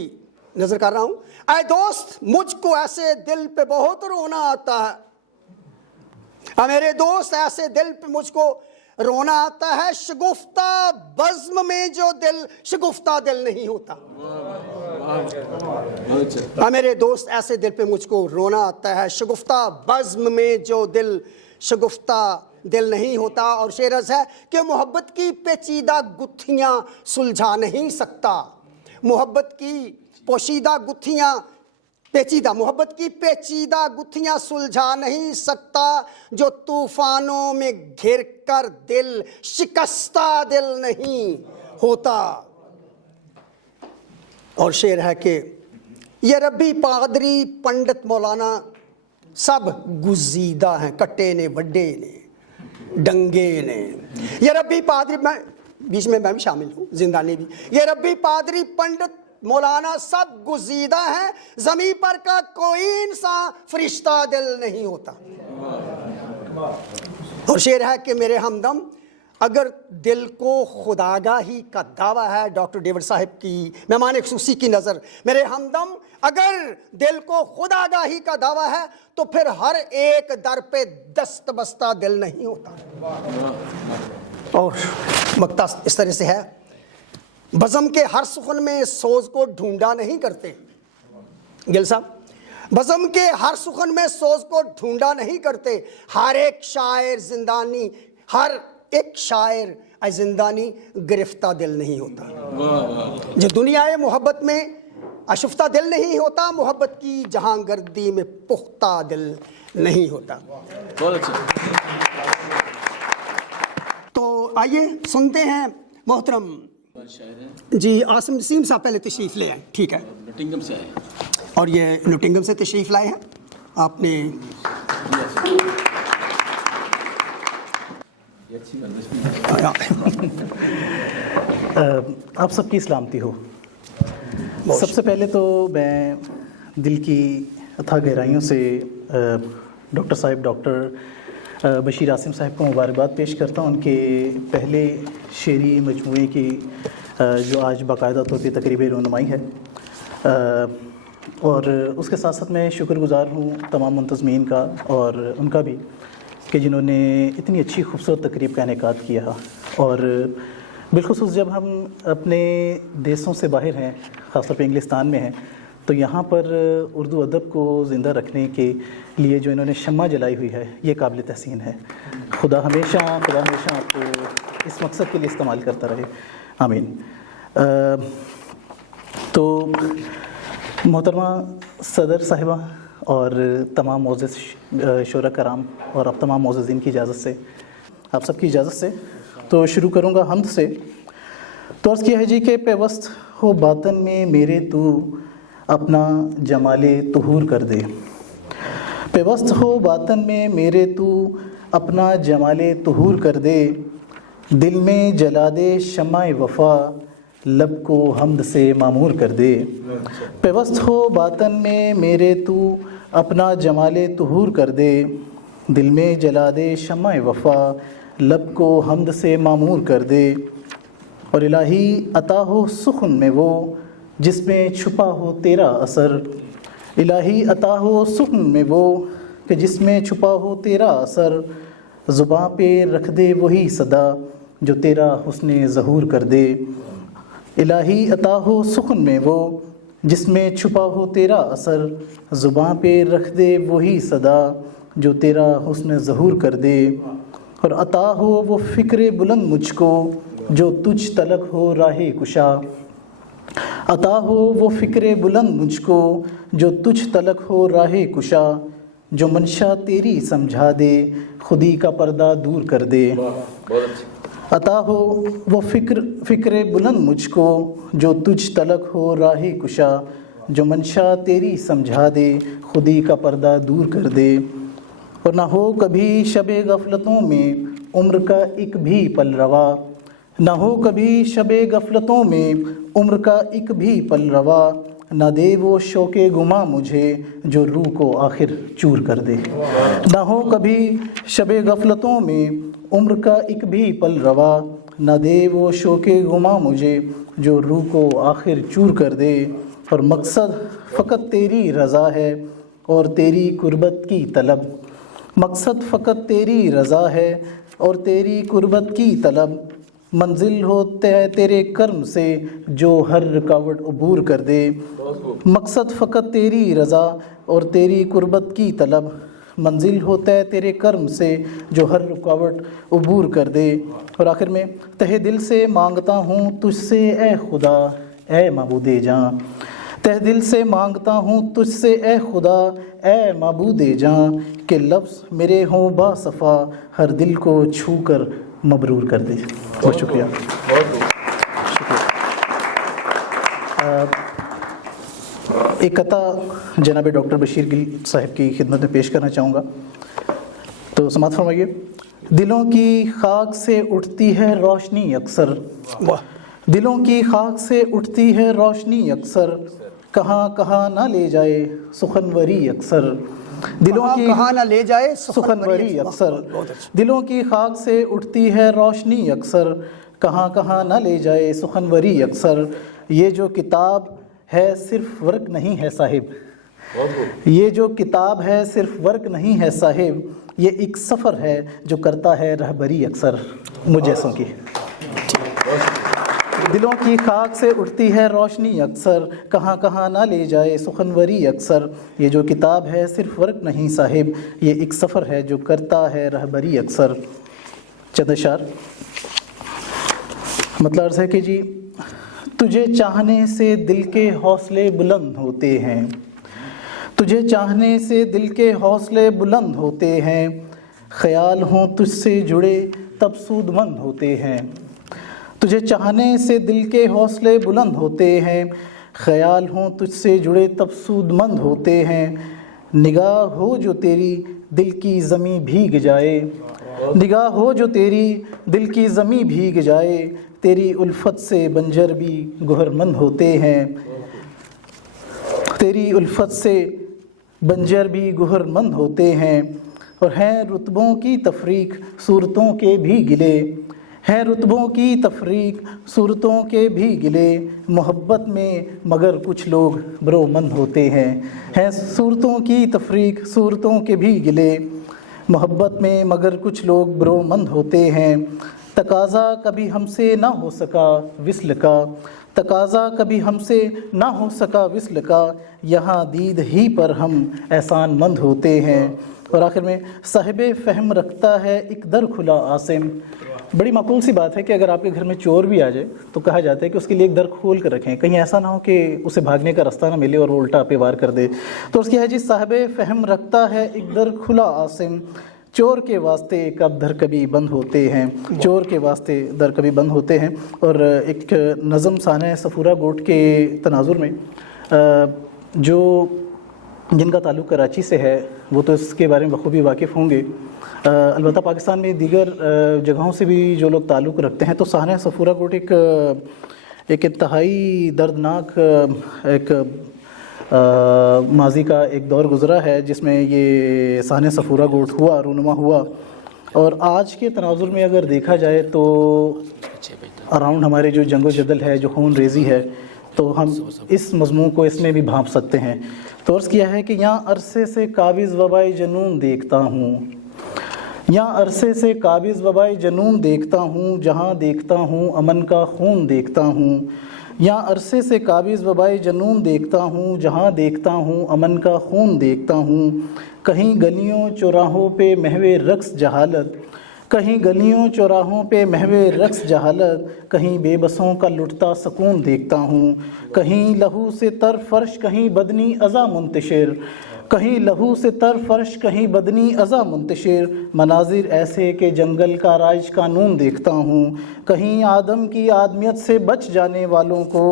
نظر کر رہا ہوں۔ اے دوست مجھ کو ایسے دل پہ بہت رونا آتا ہے، میرے دوست ایسے دل پہ مجھ کو رونا آتا ہے، شگفتہ بزم میں جو دل شگفتہ دل نہیں ہوتا۔ میرے دوست ایسے دل پہ مجھ کو رونا آتا ہے، شگفتہ بزم میں جو دل شگفتہ دل نہیں ہوتا۔ اور شعر عرض ہے کہ محبت کی پیچیدہ گتھیاں سلجھا نہیں سکتا، محبت کی پوشیدہ گتھیاں محبت کی پیچیدہ گتھیاں سلجھا نہیں سکتا، جو طوفانوں میں گھر کر دل شکستہ دل نہیں ہوتا۔ اور شعر ہے کہ یہ ربی پادری پنڈت مولانا سب گزیدہ ہیں، کٹے نے وڈے نے ڈنگے نے۔ یہ ربی پادری، میں بیچ میں بھی شامل ہوں، زندانی بھی، یہ ربی پادری پنڈت مولانا سب گزیدہ ہیں، زمین پر کا کوئی انسان فرشتہ دل نہیں ہوتا۔ اور شعر ہے کہ میرے ہمدم اگر دل کو خداگاہی کا دعویٰ ہے، ڈاکٹر ڈیوڈ صاحب کی مہمان خصوصی کی نظر، میرے ہمدم اگر دل کو خداگاہی کا دعویٰ ہے تو پھر ہر ایک در پہ دست بستہ دل نہیں ہوتا۔ اور مقطع اس طرح سے ہے، بزم کے ہر سخن میں سوز کو ڈھونڈا نہیں کرتے، گل صاحب، بزم کے ہر سخن میں سوز کو ڈھونڈا نہیں کرتے، ہر ایک شاعر زندانی، ہر ایک شاعر زندانی گرفتہ دل نہیں ہوتا۔ جو دنیا محبت میں آشفتہ دل نہیں ہوتا، محبت کی جہاں گردی میں پختہ دل نہیں ہوتا۔ تو آئیے سنتے ہیں محترم جی عاصم نسیم صاحب پہلے تشریف لے آئے، ٹھیک ہے، نوٹنگم سے آئے اور یہ نوٹنگم سے تشریف لائے ہیں آپ نے۔ آپ سب کی سلامتی ہو۔ سب سے پہلے تو میں دل کی اتھا گہرائیوں سے ڈاکٹر صاحب ڈاکٹر بشیر عاصم صاحب کو مبارکباد پیش کرتا ہوں، ان کے پہلے شعری مجموعے کی جو آج باقاعدہ طور پہ تقریب رونمائی ہے، اور اس کے ساتھ ساتھ میں شکر گزار ہوں تمام منتظمین کا اور ان کا بھی کہ جنہوں نے اتنی اچھی خوبصورت تقریب کا انعقاد کیا۔ اور بالخصوص جب ہم اپنے دیسوں سے باہر ہیں، خاص طور پہ انگلستان میں ہیں، تو یہاں پر اردو ادب کو زندہ رکھنے کے لیے جو انہوں نے شمع جلائی ہوئی ہے، یہ قابل تحسین ہے۔ خدا ہمیشہ آپ کو اس مقصد کے لیے استعمال کرتا رہے، آمین۔ تو محترمہ صدر صاحبہ اور تمام معزز شعراء کرام اور اب تمام معززین کی اجازت سے، آپ سب کی اجازت سے تو شروع کروں گا حمد سے۔ تو عرض کیا ہے جی کہ پیوست ہو باطن میں میرے تو اپنا جمال طہور کر دے، پیوست ہو باطن میں میرے تو اپنا جمال طہور کر دے، دل میں جلا دے شمع وفا لب کو حمد سے معمور کر دے، پیوست ہو باطن میں میرے تو اپنا جمال طہور کر دے، دل میں جلا دے شمع وفا لب کو حمد سے معمور کر دے، اور الہی عطا ہو سخن میں وہ جس میں چھپا ہو تیرا اثر، الہی عطا ہو سخن میں وہ کہ جس میں چھپا ہو تیرا اثر، زباں پہ رکھ دے وہی صدا جو تیرا حسن ظہور کر دے۔ الہی عطا ہو سخن میں وہ جس میں چھپا ہو تیرا اثر، زباں پہ رکھ دے وہی صدا جو تیرا حسن ظہور کر دے۔ اور عطا ہو وہ فکر بلند مجھ کو جو تجھ تلک ہو راہ کشا، عطا ہو وہ فکر بلند مجھ کو جو تجھ تلک ہو راہ کشا، جو منشا تیری سمجھا دے خودی کا پردہ دور کر دے۔ عطا ہو وہ فکر بلند مجھ کو جو تجھ تلک ہو راہ کشا، جو منشا تیری سمجھا دے خودی کا پردہ دور کر دے۔ اور نہ ہو کبھی شب غفلتوں میں عمر کا ایک بھی پل روا، نہ ہو کبھی شب غفلتوں میں عمر کا ایک بھی پل روا، نہ دے وہ شوق گما مجھے جو روح کو آخر چور کر دے۔ نہ ہو کبھی شب غفلتوں میں عمر کا ایک بھی پل روا، نہ دے وہ شوق گما مجھے جو روح کو آخر چور کر دے۔ اور مقصد فقط تیری رضا ہے اور تیری قربت کی طلب، مقصد فقط تیری رضا ہے اور تیری قربت کی طلب، منزل ہوتے ہے تیرے کرم سے جو ہر رکاوٹ عبور کر دے۔ مقصد فقط تیری رضا اور تیری قربت کی طلب، منزل ہوتا ہے تیرے کرم سے جو ہر رکاوٹ عبور کر دے۔ اور آخر میں تہ دل سے مانگتا ہوں تجھ سے اے خدا اے معبود جاں، تہ دل سے مانگتا ہوں تجھ سے اے خدا اے معبود جاں، کہ لفظ میرے ہوں با صفا ہر دل کو چھو کر مبرور کر دے۔ بہت شکریہ۔ ایک قطع جناب ڈاکٹر بشیر گل صاحب کی خدمت میں پیش کرنا چاہوں گا، تو سماعت فرمائیے۔ دلوں کی خاک سے اٹھتی ہے روشنی اکثر، دلوں کی خاک سے اٹھتی ہے روشنی اکثر، کہاں کہاں نہ لے جائے سخنوری اکثر، دلوں کی کہاں نہ لے جائے سخنوری اکثر، دلوں کی خاک سے اٹھتی ہے روشنی اکثر، کہاں کہاں نہ لے جائے سخنوری اکثر۔ یہ جو کتاب ہے صرف ورق نہیں ہے صاحب، یہ جو کتاب ہے صرف ورق نہیں ہے صاحب، یہ ایک سفر ہے جو کرتا ہے رہبری اکثر مجھ جیسوں کی۔ دلوں کی خاک سے اٹھتی ہے روشنی اکثر، کہاں کہاں نہ لے جائے سخنوری اکثر، یہ جو کتاب ہے صرف ورق نہیں صاحب، یہ ایک سفر ہے جو کرتا ہے رہبری اکثر۔ چند اشعار مطلب عرض ہے کہ جی، تجھے چاہنے سے دل کے حوصلے بلند ہوتے ہیں، تجھے چاہنے سے دل کے حوصلے بلند ہوتے ہیں، خیال ہوں تجھ سے جڑے تب سود مند ہوتے ہیں، تجھے چاہنے سے دل کے حوصلے بلند ہوتے ہیں، خیال ہوں تجھ سے جڑے تب سود مند ہوتے ہیں، نگاہ ہو جو تیری دل کی زمیں بھیگ جائے، نگاہ ہو جو تیری دل کی زمیں بھیگ جائے، تیری الفت سے بنجر بھی گہر مند ہوتے ہیں، تیری الفت سے بنجر بھی گہر مند ہوتے ہیں، اور ہیں رتبوں کی تفریق صورتوں کے بھی گلے، ہیں رتبوں کی تفریق صورتوں کے بھی گلے، محبت میں مگر کچھ لوگ برومند ہوتے ہیں صورتوں کی تفریق صورتوں کے بھی گلے، محبت میں مگر کچھ لوگ برومند ہوتے ہیں، تقاضا کبھی ہم سے نہ ہو سکا وصل کا، تقاضا کبھی ہم سے نہ ہو سکا وصل کا، یہاں دید ہی پر ہم احسان مند ہوتے ہیں۔ اور آخر میں صاحب فہم رکھتا ہے ایک در کھلا عاصم، بڑی معقول سی بات ہے کہ اگر آپ کے گھر میں چور بھی آ جائے تو کہا جاتا ہے کہ اس کے لیے ایک در کھول کر رکھیں، کہیں ایسا نہ ہو کہ اسے بھاگنے کا راستہ نہ ملے اور وہ الٹا پہ وار کر دے۔ تو اس کی ہے جی، صاحب فہم رکھتا ہے ایک در کھلا عاصم، چور کے واسطے کب در کبھی بند ہوتے ہیں، چور کے واسطے در کبھی بند ہوتے ہیں۔ اور ایک نظم سانح صفورہ گوٹ کے تناظر میں جو جن کا تعلق کراچی سے ہے وہ تو اس کے بارے میں بخوبی واقف ہوں گے، البتہ پاکستان میں دیگر جگہوں سے بھی جو لوگ تعلق رکھتے ہیں، تو سانح صفورہ گوٹ ایک انتہائی دردناک ایک ماضی کا ایک دور گزرا ہے جس میں یہ سانح صفورہ گوٹ ہوا، رونما ہوا۔ اور آج کے تناظر میں اگر دیکھا جائے تو اراؤنڈ ہمارے جو جنگ و جدل ہے، جو خون ریزی ہے، تو ہم اس مضمون کو اس میں بھی بھانپ سکتے ہیں۔ تو عرض کیا ہے کہ یہاں عرصے سے قابض وبائے جنون دیکھتا ہوں، یہاں عرصے سے قابض وبائے جنون دیکھتا ہوں، جہاں دیکھتا ہوں امن کا خون دیکھتا ہوں، یہاں عرصے سے قابض وبائے جنون دیکھتا ہوں، جہاں دیکھتا ہوں امن کا خون دیکھتا ہوں، کہیں گلیوں چوراہوں پہ محو رقص جہالت، کہیں گلیوں چوراہوں پہ محو رقص جہالت، کہیں بے بسوں کا لٹتا سکون دیکھتا ہوں، کہیں لہو سے تر فرش کہیں بدنی اذى منتشر، کہیں لہو سے تر فرش کہیں بدنی اذى منتشر، مناظر ایسے کہ جنگل کا رائج قانون دیکھتا ہوں، کہیں آدم کی آدمیت سے بچ جانے والوں کو،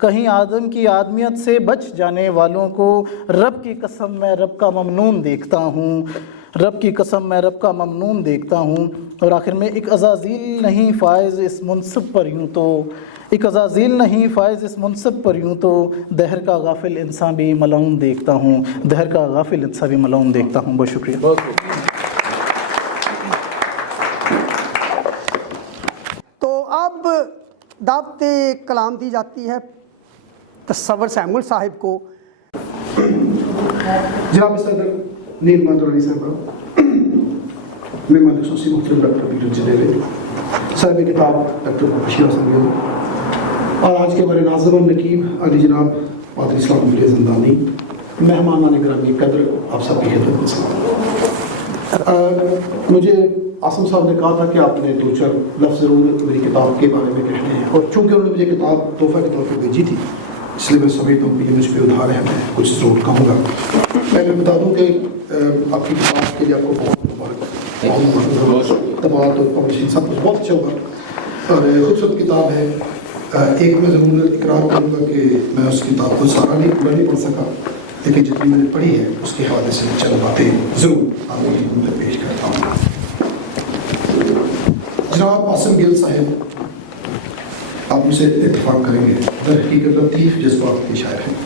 کہیں آدم کی آدمیت سے بچ جانے والوں کو رب کی قسم میں رب کا ممنون دیکھتا ہوں، رب کی قسم میں رب کا ممنون دیکھتا ہوں۔ اور آخر میں ایک عزازیل نہیں فائز اس منصب پر یوں تو، ایک عزازیل نہیں فائز اس منصب پر یوں تو، دہر کا غافل انسان بھی ملعون دیکھتا ہوں، دہر کا غافل انسان بھی ملعون دیکھتا ہوں۔ بہت شکریہ۔ تو اب دعوت کلام دی جاتی ہے تصور سیمول صاحب کو۔ جناب صدر نیل مندرانی صاحبہ، مہمان خصوصی محترم ڈاکٹر پیٹر جنیوی، صاحب کتاب ڈاکٹر بشیر حسن گل، اور آج کے ہمارے ناظر النقیب علی جناب پادری اسلام ملیہ زندانی، مہمانان گرامی قدر، آپ سب کی خدمت میں سلام۔ مجھے عاصم صاحب نے کہا تھا کہ آپ نے دو چار لفظ ضرور میری کتاب کے بارے میں کہنے ہیں، اور چونکہ انہوں نے مجھے کتاب تحفہ کے طور پہ بھیجی تھی، اس لیے میں سمجھتا ہوں کہ یہ مجھ پہ ادھار ہے، میں کچھ ضرور کہوں گا۔ میں بتا دوں کہ آپ کی کتاب کے لیے آپ کو بہت مبارک، طباعت اور پبلشنگ سب کچھ بہت اچھا ہوا اور خوبصورت کتاب ہے۔ ایک میں ضرور اقرار کروں گا کہ میں اس کتاب کو سارا نہیں پڑھ سکا، لیکن جتنی میں نے پڑھی ہے اس کے حوالے سے چند باتیں ضرور آپ کو پیش کرتا ہوں۔ جناب عاصم گل صاحب، آپ مجھ سے اتفاق کریں گے، در حقیقت لطیف جذبات کے شاعر ہیں،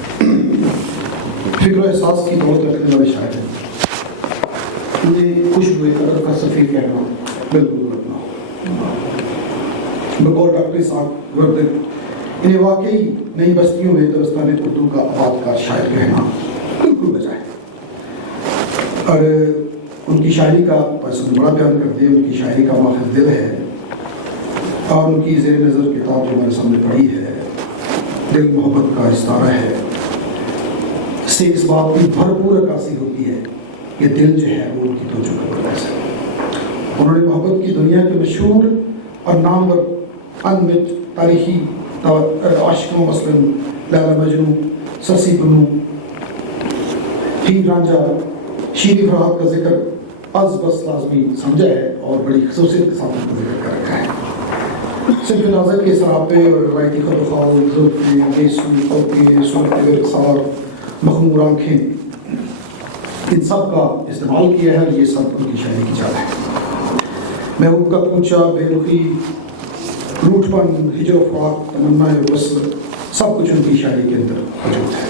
فکر و احساس کی دولت رکھنے والے شاعر ہیں۔ مجھے خوشبو قدر کا سفیر کہنا بالکل غلط نہ ہو۔ بقول ڈاکٹر اسحاق وردن، انہیں واقعی نئی بستیوں میں دبستان اردو کا آباد کا شاعر کہنا بالکل بجائے، اور ان کی شاعری کا پسند بڑا بیان کرتے ہیں، ان کی شاعری کا ماخذ دل ہے، اور ان کی زیر نظر کتاب جو ہمارے سامنے پڑھی ہے دل محبت کا استعارہ ہے، سے اس بات کی بھرپور عکاسی ہوتی ہے کہ دل جو ہے وہ ان کی توجہ کا مرکز ہے۔ انہوں نے محبت کی دنیا کے مشہور اور نامور انمٹ تاریخی عاشقوں مثلاً لیلا مجنوں، سسی بنو، ہیر رانجھا، شیریں فرحات کا ذکر از بس لازمی سمجھا ہے اور بڑی خصوصیت کے ساتھ کا ذکر کر رکھا ہے۔ صرف ناظر کے سراپے اور روایتی خط و خال، زلفیں، گیسو، توقے، صورت ارسال، مخمور آنکھیں، ان سب کا استعمال کیا ہے، اور یہ سب ان کی شاعری کی چال ہے۔ محبوب کا پوچھا، بے رخی، روٹ پن، ہجر و فراق، تمنا وصل، سب کچھ ان کی شاعری کے اندر موجود ہے۔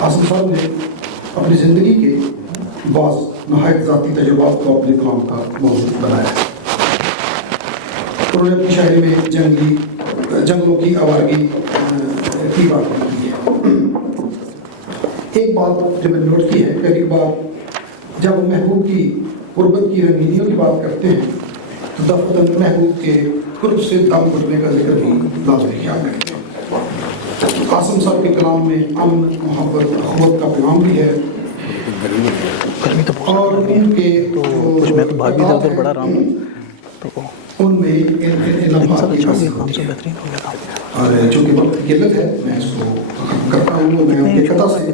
عاصم صاحب نے اپنی زندگی کے بعض نہایت ذاتی تجربات کو اپنے کلام کا موضوع بنایا ہے۔ انہوں نے اپنی شاعری میں جنگلوں کی آوارگی کی بات کی ہے۔ ایک بات جو میں نے نوٹ کی ہے کہ ایک بار جب وہ محبوب کی قربت کی رنگینیوں کی بات کرتے ہیں تو دفتر محبوب کے قرب سے دم گھٹنے کا ذکر بھی لازمی خیال کرتے ہیں۔ قاسم صاحب کے کلام میں امن، محبت، اخوت کا پیغام بھی ہے، اور ان کے ان میں ان لمحات کی اور چونکہ وقت کی قلت ہے میں اس کو ختم کرتا ہوں۔ میں ان کے قطع سے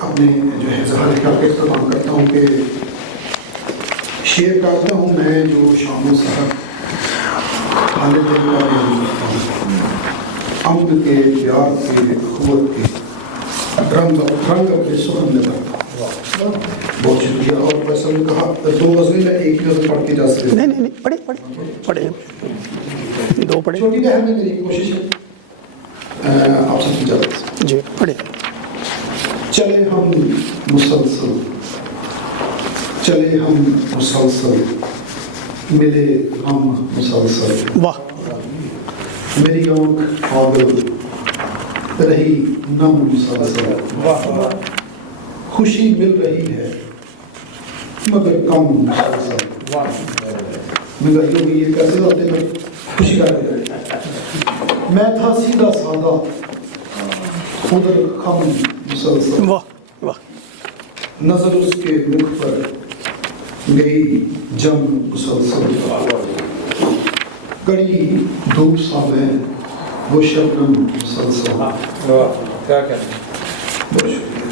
اپنے جو ہے ظاہر کا اختتام کرتا ہوں کہ شعر کرتا ہوں میں جو شام و سحر حال دل کا بیان کرتا ہوں، امن کے، پیار کے، اخوت کے، رنگ کے سخن میں کرتا ہوں۔ بہت شکریہ۔ اور ویسا نے کہا دو غزلیں میں ایک ہی نظر پڑھ کے جا سکتے ہیں، نہیں پڑھے دو پڑھے، چھوٹی بہن میں میری کوشش ہے آپ سب کی اجازت سے جی پڑھے۔ چلے ہم مسلسل، چلے ہم مسلسل، ملے غم مسلسل، واہ، میری آنکھ پاگل رہی نم مسلسل، خوشی مل رہی ہے مگر کم مسلسل. مہنگائی ہوئی ہے, پیسے ہوتے ہیں خوشی کا میں تھا سیدھا سادہ خود خم مسلسل. واہ واہ. نظر اس کے مکھ پر گئی جنگ مسلسل. کڑی دھوپ سا میں وہ شبنم مسلسل.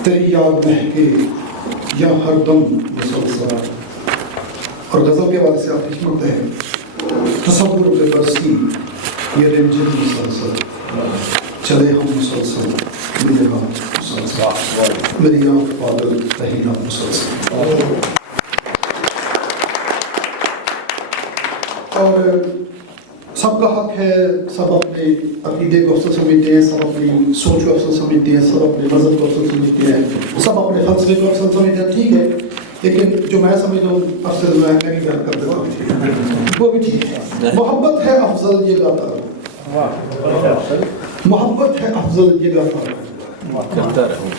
تیری یاد مہکے یا ہر دم مسلسل. اور غزل کے حوالے سے آپ حکمت ہے تصور پہ برسی یہ رنجن مسلسل. چلے ہم مسلسل میرے ہاتھ مسلسل میری آنکھ پاگل تہینا مسلسل. اور سب کا حق ہے, سب اپنے عقیدے کو افضل سمجھتے ہیں, سب اپنی سوچ کو افضل سمجھتے ہیں, سب اپنے مذہب کو افضل سمجھتے ہیں, سب اپنے فلسفے کو افضل سمجھتے ہیں. ٹھیک ہے, لیکن جو میں سمجھتا ہوں افضل میں بھی بیان کر دیتا ہوں وہ بھی ٹھیک ہے. محبت ہے افضل یہ گاتا ہوں, محبت ہے افضل یہ گاتا ہوں,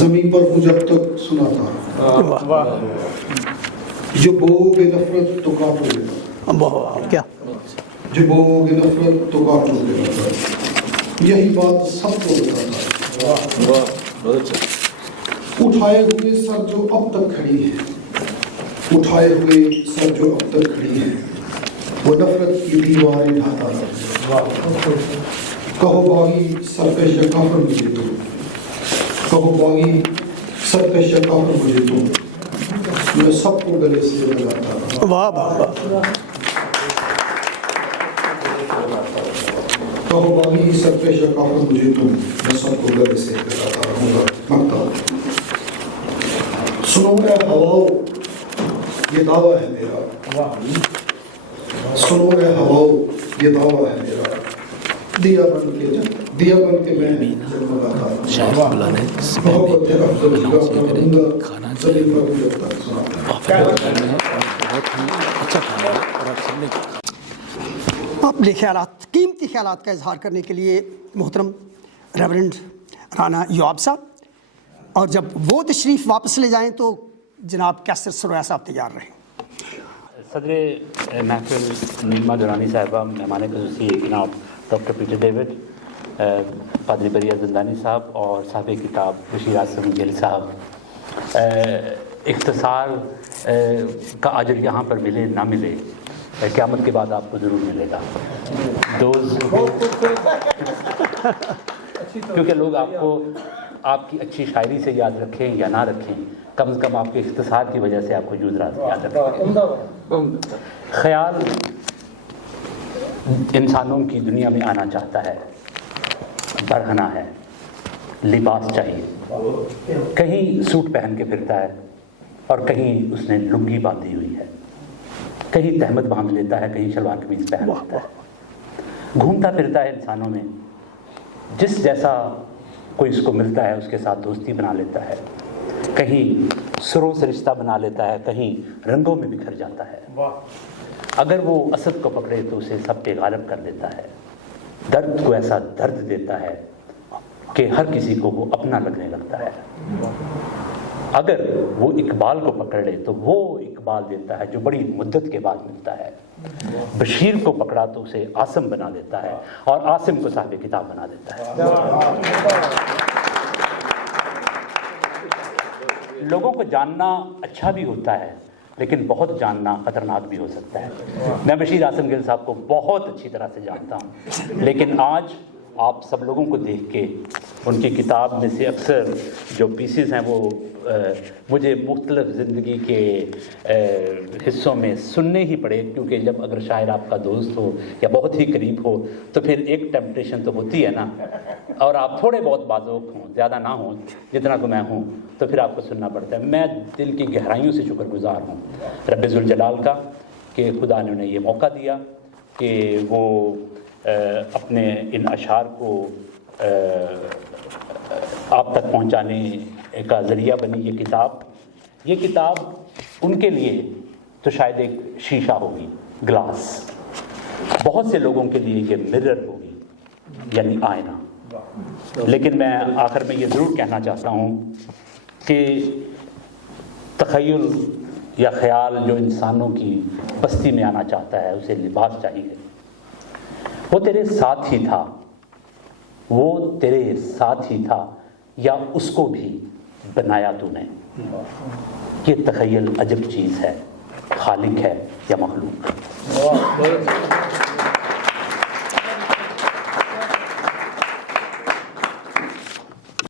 زمین پر ہوں جب تک سناتا ہوں, جو بوگ نفرت تو کاٹو گے, کیا جو بوگ نفرت تو کاٹو گے, یہی بات سب کو بتاتا. اٹھائے ہوئے سر جو اب تک کھڑی ہے, اٹھائے ہوئے سر جو اب تک کھڑی ہے, وہ نفرت کی دیواریں ڈھاتا ہے. کہو باغی سرکش یا کافر مجھے تو, کہو باغی سرکش یا کافر مجھے تو, میں سب کو گلے سے لگاتا ہوں. واہ واہ. کہو باغی سرکش یا کافر مجھے تو, میں سب کو گلے سے لگاتا رہوں گا. مکتا سنو اے ہواؤ یہ دعویٰ ہے میرا, سنو اے ہواؤ یہ دعویٰ ہے میرا, دیا بن کے میں جگمگاتا ہوں. محبت ہے افضل کا زمین پر بھی جب تک سناتا. اپنے خیالات, قیمتی خیالات کا اظہار کرنے کے لیے محترم ریورنڈ رانا یواب صاحب, اور جب وہ تشریف واپس لے جائیں تو جناب کیسر سرویا صاحب تیار رہیں. صدر محفل نیلما درانی صاحبہ, مہمان خصوصی جناب ڈاکٹر پیٹر ڈیوڈ, پادری بریا زندانی صاحب اور صاحب کتاب بشیر اعظم گل صاحب, اختصار کا اجر یہاں پر ملے نہ ملے, قیامت کے بعد آپ کو ضرور ملے گا. کیونکہ لوگ آپ کو آپ کی اچھی شاعری سے یاد رکھیں یا نہ رکھیں, کم از کم آپ کے اختصار کی وجہ سے آپ کو جزرات یاد رکھیں. خیال انسانوں کی دنیا میں آنا چاہتا ہے, بڑھنا ہے, لباس چاہیے. کہیں سوٹ پہن کے پھرتا ہے اور کہیں اس نے لنگی باندھی ہوئی ہے, کہیں تہمت باندھ لیتا ہے, کہیں شلوار قمیض پہن لیتا ہے, گھومتا پھرتا ہے انسانوں میں. جس جیسا کوئی اس کو ملتا ہے اس کے ساتھ دوستی بنا لیتا ہے, کہیں سروں سے رشتہ بنا لیتا ہے, کہیں رنگوں میں بکھر جاتا ہے. اگر وہ اسد کو پکڑے تو اسے سب پہ غالب کر دیتا ہے. درد کو ایسا درد دیتا ہے کہ ہر کسی کو وہ اپنا لگنے لگتا ہے. اگر وہ اقبال کو پکڑ لے تو وہ اقبال دیتا ہے جو بڑی مدت کے بعد ملتا ہے. بشیر کو پکڑا تو اسے عاصم بنا دیتا ہے, اور عاصم کو صاحب کتاب بنا دیتا ہے. لوگوں کو جاننا اچھا بھی ہوتا ہے, لیکن بہت جاننا خطرناک بھی ہو سکتا ہے. میں بشیر اعظم گل صاحب کو بہت اچھی طرح سے جانتا ہوں, لیکن آج آپ سب لوگوں کو دیکھ کے ان کی کتاب میں سے اکثر جو پیسز ہیں وہ مجھے مختلف زندگی کے حصوں میں سننے ہی پڑے, کیونکہ جب اگر شاعر آپ کا دوست ہو یا بہت ہی قریب ہو تو پھر ایک ٹیمپٹیشن تو ہوتی ہے نا, اور آپ تھوڑے بہت بازوق ہوں, زیادہ نہ ہوں جتنا کہ میں ہوں, تو پھر آپ کو سننا پڑتا ہے. میں دل کی گہرائیوں سے شکر گزار ہوں رب ذوالجلال کا کہ خدا نے انہیں یہ موقع دیا کہ وہ اپنے ان اشعار کو آپ تک پہنچانے کا ذریعہ بنی یہ کتاب. یہ کتاب ان کے لیے تو شاید ایک شیشہ ہوگی, گلاس. بہت سے لوگوں کے لیے یہ مرر ہوگی, یعنی آئینہ. لیکن میں آخر میں یہ ضرور کہنا چاہتا ہوں کہ تخیل یا خیال جو انسانوں کی بستی میں آنا چاہتا ہے اسے لباس چاہیے. وہ تیرے ساتھ ہی تھا، وہ تیرے ساتھ ہی تھا، یا اس کو بھی بنایا تو نے. یہ تخیل عجب چیز ہے، خالق ہے یا مخلوق.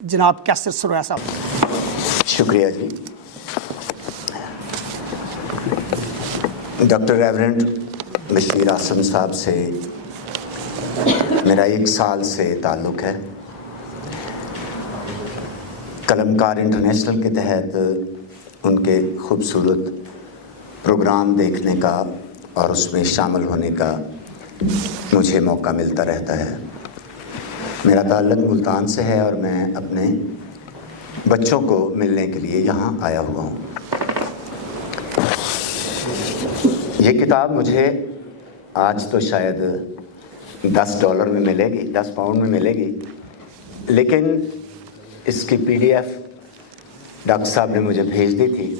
جناب کیسر سرویا صاحب. شکریہ جی. ڈاکٹر ریورنڈ بشیر عاصم صاحب سے میرا 1 سال سے تعلق ہے. قلمکار انٹرنیشنل کے تحت ان کے خوبصورت پروگرام دیکھنے کا اور اس میں شامل ہونے کا مجھے موقع ملتا رہتا ہے. میرا تعلق ملتان سے ہے اور میں اپنے بچوں کو ملنے کے لیے یہاں آیا ہوا ہوں. یہ کتاب مجھے آج تو شاید $10 میں ملے گی، 10 پاؤنڈ میں ملے گی، لیکن اس کی PDF ڈاکٹر صاحب نے مجھے بھیج دی تھی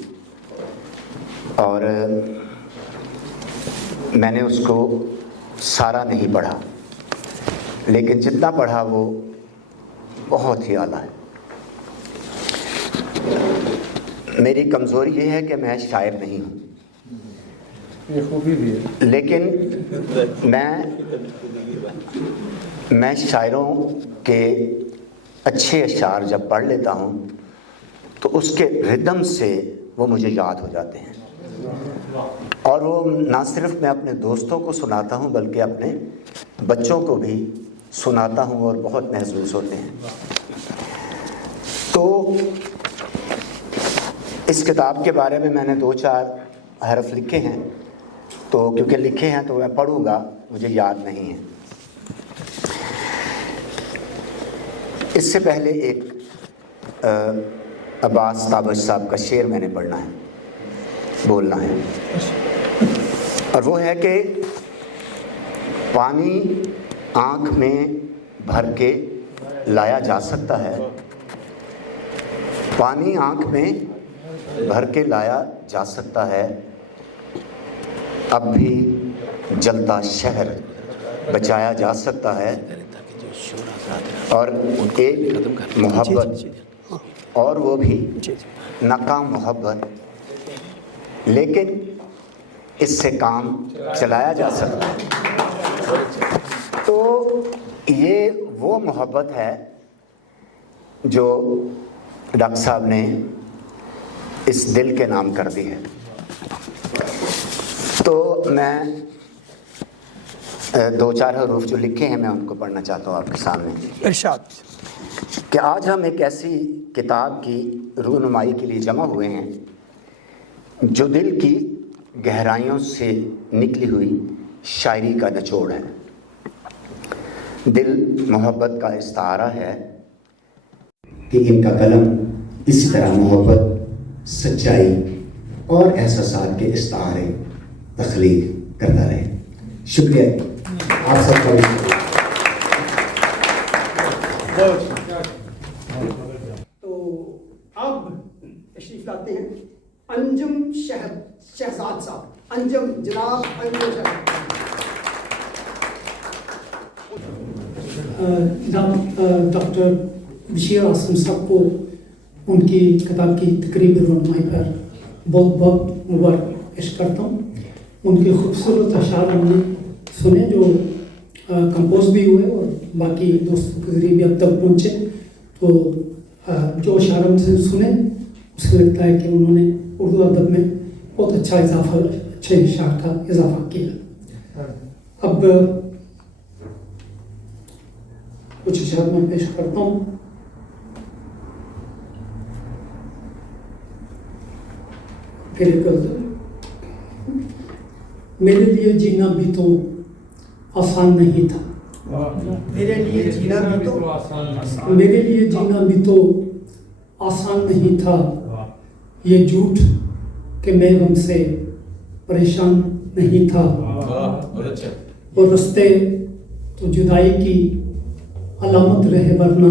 اور میں نے اس کو سارا نہیں پڑھا، لیکن جتنا پڑھا وہ بہت ہی اعلیٰ ہے. میری کمزوری یہ ہے کہ میں شاعر نہیں ہوں، لیکن میں شاعروں کے اچھے اشعار جب پڑھ لیتا ہوں تو اس کے ردم سے وہ مجھے یاد ہو جاتے ہیں، اور وہ نہ صرف میں اپنے دوستوں کو سناتا ہوں بلکہ اپنے بچوں کو بھی سناتا ہوں اور بہت محظوظ ہوتے ہیں. تو اس کتاب کے بارے میں نے 2-4 حرف لکھے ہیں، تو کیونکہ لکھے ہیں تو میں پڑھوں گا، مجھے یاد نہیں ہے. اس سے پہلے ایک عباس تابش صاحب کا شعر میں نے پڑھنا ہے، بولنا ہے، اور وہ ہے کہ پانی آنکھ میں بھر کے لایا جا سکتا ہے، پانی آنکھ میں بھر کے لایا جا سکتا ہے، اب بھی جلتا شہر بچایا جا سکتا ہے، اور ایک محبت اور وہ بھی ناکام محبت، لیکن اس سے کام چلایا جا سکتا ہے. تو یہ وہ محبت ہے جو ڈاکٹر صاحب نے اس دل کے نام کر دی ہے. تو میں 2-4 حروف جو لکھے ہیں میں ان کو پڑھنا چاہتا ہوں آپ کے سامنے. ارشاد. کہ آج ہم ایک ایسی کتاب کی رونمائی کے لیے جمع ہوئے ہیں جو دل کی گہرائیوں سے نکلی ہوئی شاعری کا نچوڑ ہے. دل محبت کا استعارہ ہے کہ ان کا قلم اسی طرح محبت، سچائی اور احساسات کے استعارے تخلیق کرتا رہے. شکریہ آپ سب کا. تو اب تشریف لاتے ہیں انجم شہزاد صاحب. انجم، جناب انجم شہزاد. جناب ڈاکٹر بشیر عاصم صاحب کو ان کی کتاب کی تقریبی رونمائی پر بہت بہت مبارک پیش کرتا ہوں. ان کے خوبصورت اشعار ہم نے سنے جو کمپوز بھی ہوئے اور باقی دوستوں کے ذریعے بھی اب تک پہنچے. تو جو اشعار ہم سے سنے اس سے لگتا ہے کہ انہوں نے اردو ادب میں بہت اچھے اشعار کا اضافہ کیا. اب کچھ اشعار میں پیش کرتا ہوں. پھر ایک میرے لیے جینا بھی تو آسان نہیں تھا، میرے لیے جینا بھی تو میرے لیے جینا بھی تو آسان نہیں تھا، یہ جھوٹ کہ میں غم سے پریشان نہیں تھا، اور رستے تو جدائی کی علامت رہے ورنہ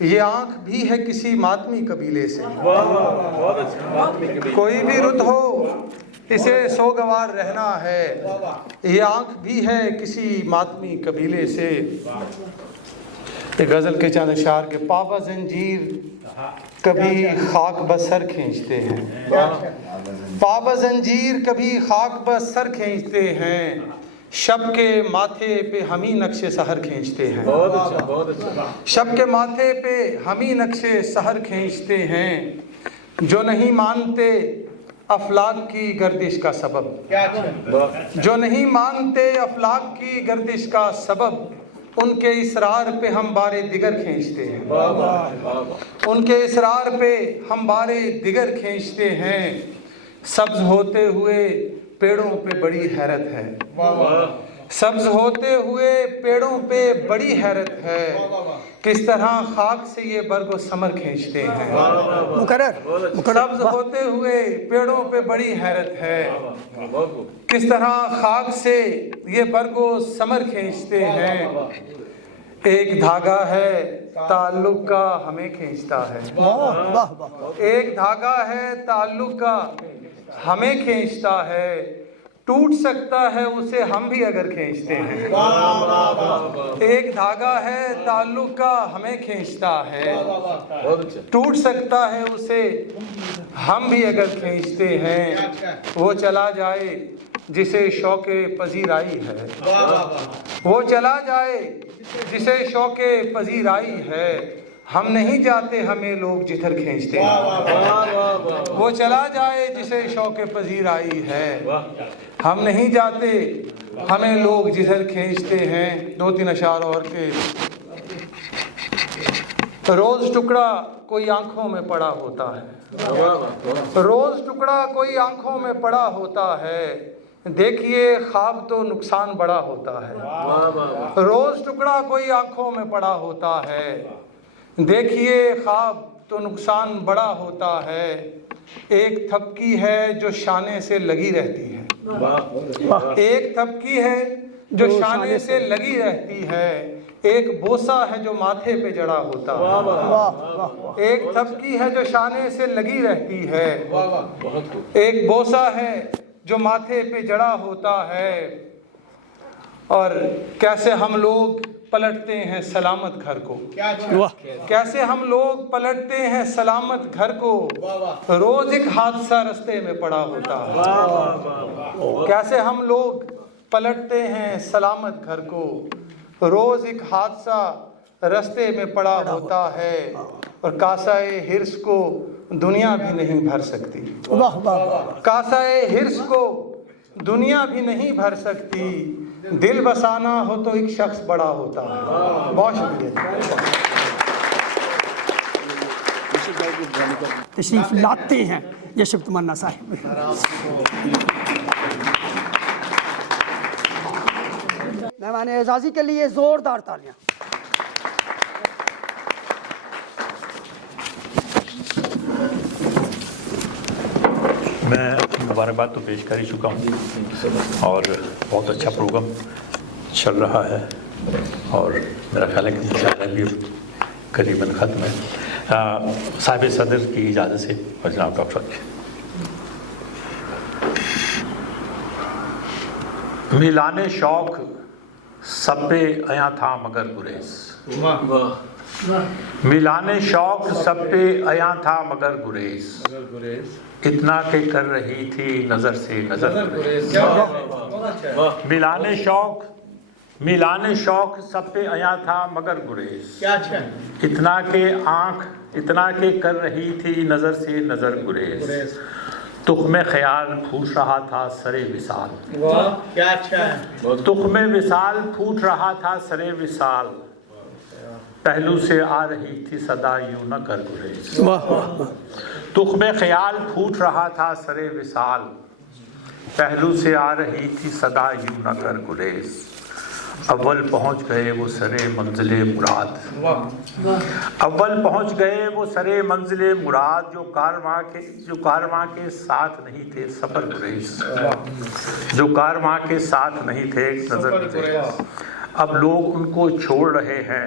یہ آنکھ بھی ہے کسی ماتمی قبیلے سے، کوئی بھی رت ہو اسے سوگوار رہنا ہے، یہ آنکھ بھی ہے کسی ماتمی قبیلے سے۔ غزل کے چند اشعار کے پابا زنجیر کبھی خاک بس سر کھینچتے ہیں، پابا زنجیر کبھی خاک بس سر کھینچتے ہیں، شب کے ماتھے پہ ہم ہی نقش سحر کھینچتے ہیں، شب کے ماتھے پہ ہم ہی نقش سحر کھینچتے ہیں، جو نہیں مانتے افلاک کی گردش کا سبب، جو نہیں مانتے افلاک کی گردش کا سبب، ان کے اصرار پہ ہم بارے دیگر کھینچتے ہیں، ان کے اصرار پہ ہم بارے دیگر کھینچتے ہیں، سبز ہوتے ہوئے پیڑوں پہ بڑی حیرت ہے، سبز ہوتے ہوئے پیڑوں پہ بڑی حیرت ہے، کس طرح خاک سے یہ برگ و ثمر کھینچتے ہیں، سبز ہوتے ہوئے پیڑوں پہ بڑی حیرت ہے، کس طرح خاک سے یہ برگ و ثمر کھینچتے ہیں، ایک دھاگا ہے تعلق کا ہمیں کھینچتا ہے، ایک دھاگا ہے تعلق کا ہمیں کھینچتا ہے، ٹوٹ سکتا ہے اسے ہم بھی اگر کھینچتے ہیں، ایک دھاگا ہے تعلق کا ہمیں کھینچتا ہے، ٹوٹ سکتا ہے اسے ہم بھی اگر کھینچتے ہیں، وہ چلا جائے جسے شوق پذیرائی ہے، وہ چلا جائے جسے شوق پذیرائی ہے، ہم نہیں جاتے ہمیں لوگ جدھر کھینچتے ہیں، وہ چلا جائے جسے شوق پذیرائی ہے، ہم نہیں جاتے ہمیں لوگ جدھر کھینچتے ہیں۔ دو تین اشعار اور کے روز ٹکڑا کوئی آنکھوں میں پڑا ہوتا ہے، روز ٹکڑا کوئی آنکھوں میں پڑا ہوتا ہے، دیکھیے خواب تو نقصان بڑا ہوتا ہے، روز ٹکڑا کوئی آنکھوں میں پڑا ہوتا ہے، دیکھیے خواب تو نقصان بڑا ہوتا ہے، ایک تھپکی ہے جو شانے سے لگی رہتی ہے، ایک تھپکی ہے جو شانے سے لگی رہتی ہے، ایک بوسہ ہے جو ماتھے پہ جڑا ہوتا ہے، ایک تھپکی ہے جو شانے سے لگی رہتی ہے، ایک بوسہ ہے جو ماتھے پہ جڑا ہوتا ہے، اور کیسے ہم لوگ پلٹتے ہیں سلامت گھر کو، کیسے ہم لوگ پلٹتے ہیں سلامت گھر کو، روز ایک حادثہ رستے میں پڑا ہوتا ہے، کیسے ہم لوگ پلٹتے ہیں سلامت گھر کو، روز ایک حادثہ رستے میں پڑا ہوتا ہے، اور کاسائے ہرس کو دنیا بھی نہیں بھر سکتی، کاسائے ہرس کو دنیا بھی نہیں بھر سکتی، دل بسانا ہو تو ایک شخص بڑا ہوتا ہے۔ بہت شکریہ۔ تشریف لاتے ہیں یشب تمنا صاحب۔ مہمان اعزازی کے لیے زوردار تالیاں۔ میں مبارکباد تو پیش کر ہی چکا ہوں، اور بہت اچھا پروگرام چل رہا ہے، اور میرا خیال ہے کہ انشاءاللہ بھی قریباً ختم ہے۔ صاحب صدر کی اجازت سے اور جناب ڈاکٹر صاحب، میلان شوق سب پہ عیاں تھا مگر گریز، میلان شوق سب پہ عیاں تھا مگر گریز، اتنا کہ کر رہی تھی نظر سے نظر گریز، میلان شوق سب پہ عیاں تھا مگر گریز، اتنا کہ کر رہی تھی نظر سے نظر گریز، تخم خیال پھوٹ رہا تھا سرے وصال، تخم وصال پھوٹ رہا تھا سرے وصال، پہلو سے آ رہی تھی صدا یوں نہ کر گریز، تخم خیال پھوٹ رہا تھا سرے وصال، پہلو سے آ رہی تھی صدا یوں نہ کر گریز، اول پہنچ گئے وہ سرے منزل مراد، اول پہنچ گئے وہ سرے منزل مراد، جو کارواں کے ساتھ نہیں تھے سفر گریز، جو کارواں کے ساتھ نہیں تھے نظر گریز، اب لوگ ان کو چھوڑ رہے ہیں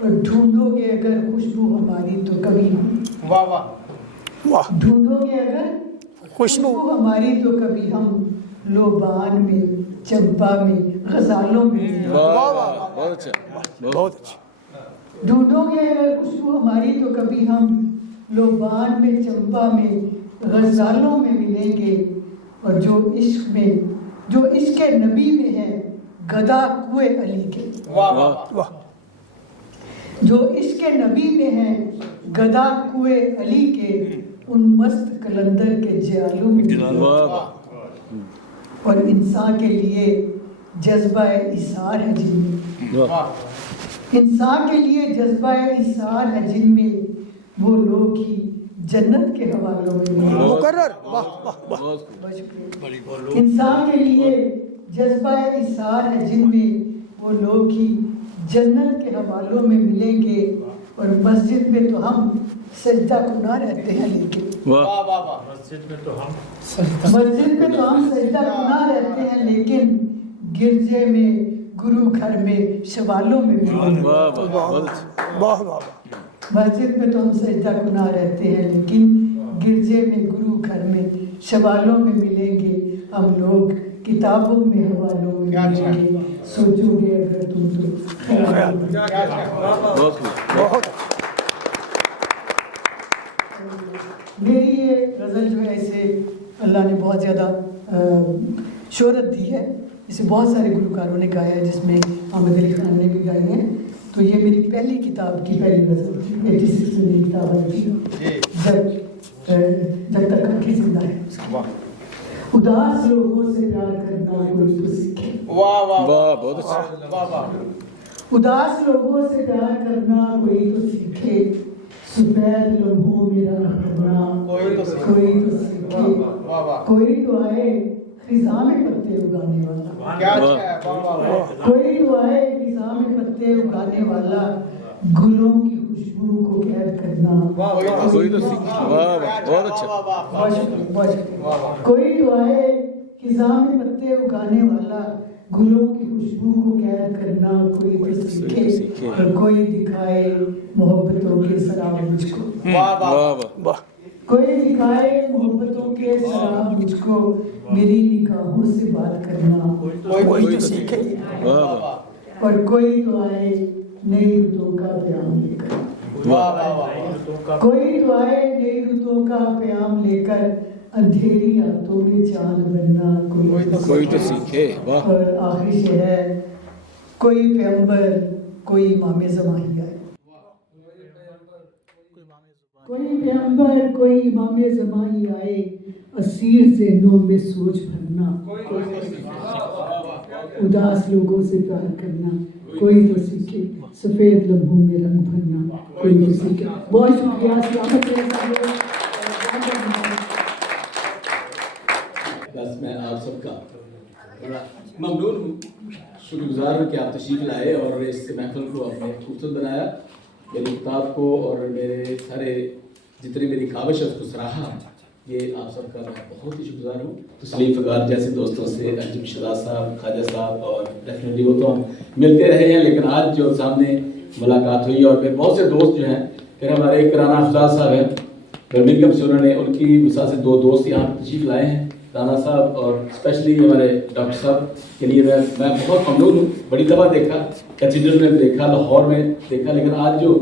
اور ڈھونڈو گے اگر خوشبو ہماری تو کبھی ہم واہ واہ واہ ڈھونڈو گے اگر خوشبو ہماری تو کبھی ہم لوبان میں چمپا میں غزالوں میں بہت اچھا بہت اچھا ڈھونڈو گے اگر خوشبو ہماری تو کبھی ہم لوبان میں چمپا میں غزالوں میں ملیں گے، اور جو عشق نبی میں ہے گدا کوئے علی کے، واہ جو عشق نبی میں ہے گدا کوئے علی کے، ان مست کلندر کے جیالوں میں، اور انسان کے لیے جذبہ ایثار ہے جن میں، انسان کے لیے جذبہ ایثار ہے جن میں، وہ لوگ ہی جنت کے حوالوں میں مقرر واہ واہ واہ انسان کے لیے جذبہ ایثار ہے جن میں، وہ لوگ ہی جنت کے حوالوں میں ملیں گے، اور مسجد میں تو ہم سجدہ کناں رہتے ہیں لیکن مسجد میں تو ہم سجدہ کناں رہتے ہیں لیکن گرجے میں گرو گھر میں شوالوں میں ملیں گے، واہ واہ مسجد میں تو ہم سجدہ کناں رہتے ہیں لیکن گرجے میں گرو گھر میں شوالوں میں ملیں گے، ہم لوگ کتابوں میں حوالوں میں ملیں گے، سوچو گے اگر تم تو خیال بہت میری یہ غزل جو ہے اسے اللہ نے بہت زیادہ شہرت دی ہے، اسے بہت سارے گلوکاروں نے گایا ہے، جس میں احمد علی خان نے بھی گائی ہیں، تو یہ میری پہلی کتاب کی پہلی غزل تھی، 86 میں میری کتاب آئی تھی، جب تک آنکھیں زندہ ہے۔ اداس لوگوں سے پیار کرنا کوئی تو سیکھے، واہ بہت اچھا، اداس لوگوں سے پیار کرنا کوئی تو سیکھے، سفید لمحوں میں رنگ بھرنا کوئی تو سیکھے، کوئی تو آئے خزاں میں پتے اگانے والا، کوئی تو آئے خزاں میں پتے اگانے والا، گلوں کی خوشبو کو قید کرنا کوئی تو سیکھے، واہ بہت اچھا، کوئی تو آئے خزاں میں پتے اگانے والا، گلوں کی خوشبو کو قید کرنا کوئی تو سیکھے، اور کوئی دکھائے محبتوں کے سراب مجھ کو، کوئی دکھائے محبتوں کے سراب مجھ کو، میری نگاہوں سے بات کرنا کوئی تو سیکھے، اور کوئی تو آئے نئی رتوں کا پیام لے کر، کوئی تو آئے نئی رتوں کا پیام لے کر، اندھیری راتوں میں چاند بننا کوئی تو سیکھے، اور آخری شعر ہے، کوئی پیغمبر کوئی امام زمان ہی آئے، کوئی پیغمبر کوئی امام زمان ہی آئے، اسیر ذہنوں میں سوچ بھرنا اداس لوگوں سے پیار کرنا کوئی تو سیکھے، سفید لمحوں میں رنگ بھرنا کوئی تو سیکھے۔ بہت شکریہ، سلامت رہے۔ بس میں آپ سب کا بڑا ممنون ہوں، شکر گزار ہوں کہ آپ تشریف لائے اور اس محفل کو آپ نے خوبصورت بنایا، میری کتاب کو اور میرے سارے جتنی میری کاوش ہے اس کو سراہا، یہ آپ سب کا میں بہت ہی شکر گزار ہوں۔ تسلیم فگار جیسے دوستوں سے، انجم شہزاد صاحب، خواجہ صاحب، اور ڈیفینیٹلی وہ تو ہم ملتے رہے ہیں، لیکن آج جو سامنے ملاقات ہوئی، اور پھر بہت سے دوست جو ہیں، پھر ہمارے ایک رانا افضال صاحب ہیں برمنگھم سے، انہوں نے ان کی مثال سے 2 دوست یہاں تشریف لائے ہیں، رانا صاحب اور اسپیشلی ہمارے ڈاکٹر صاحب کے لیے میں بہت ممنون ہوں۔ بڑی دفعہ دیکھا، کیتھیڈرل میں دیکھا، لاہور میں دیکھا، لیکن آج جو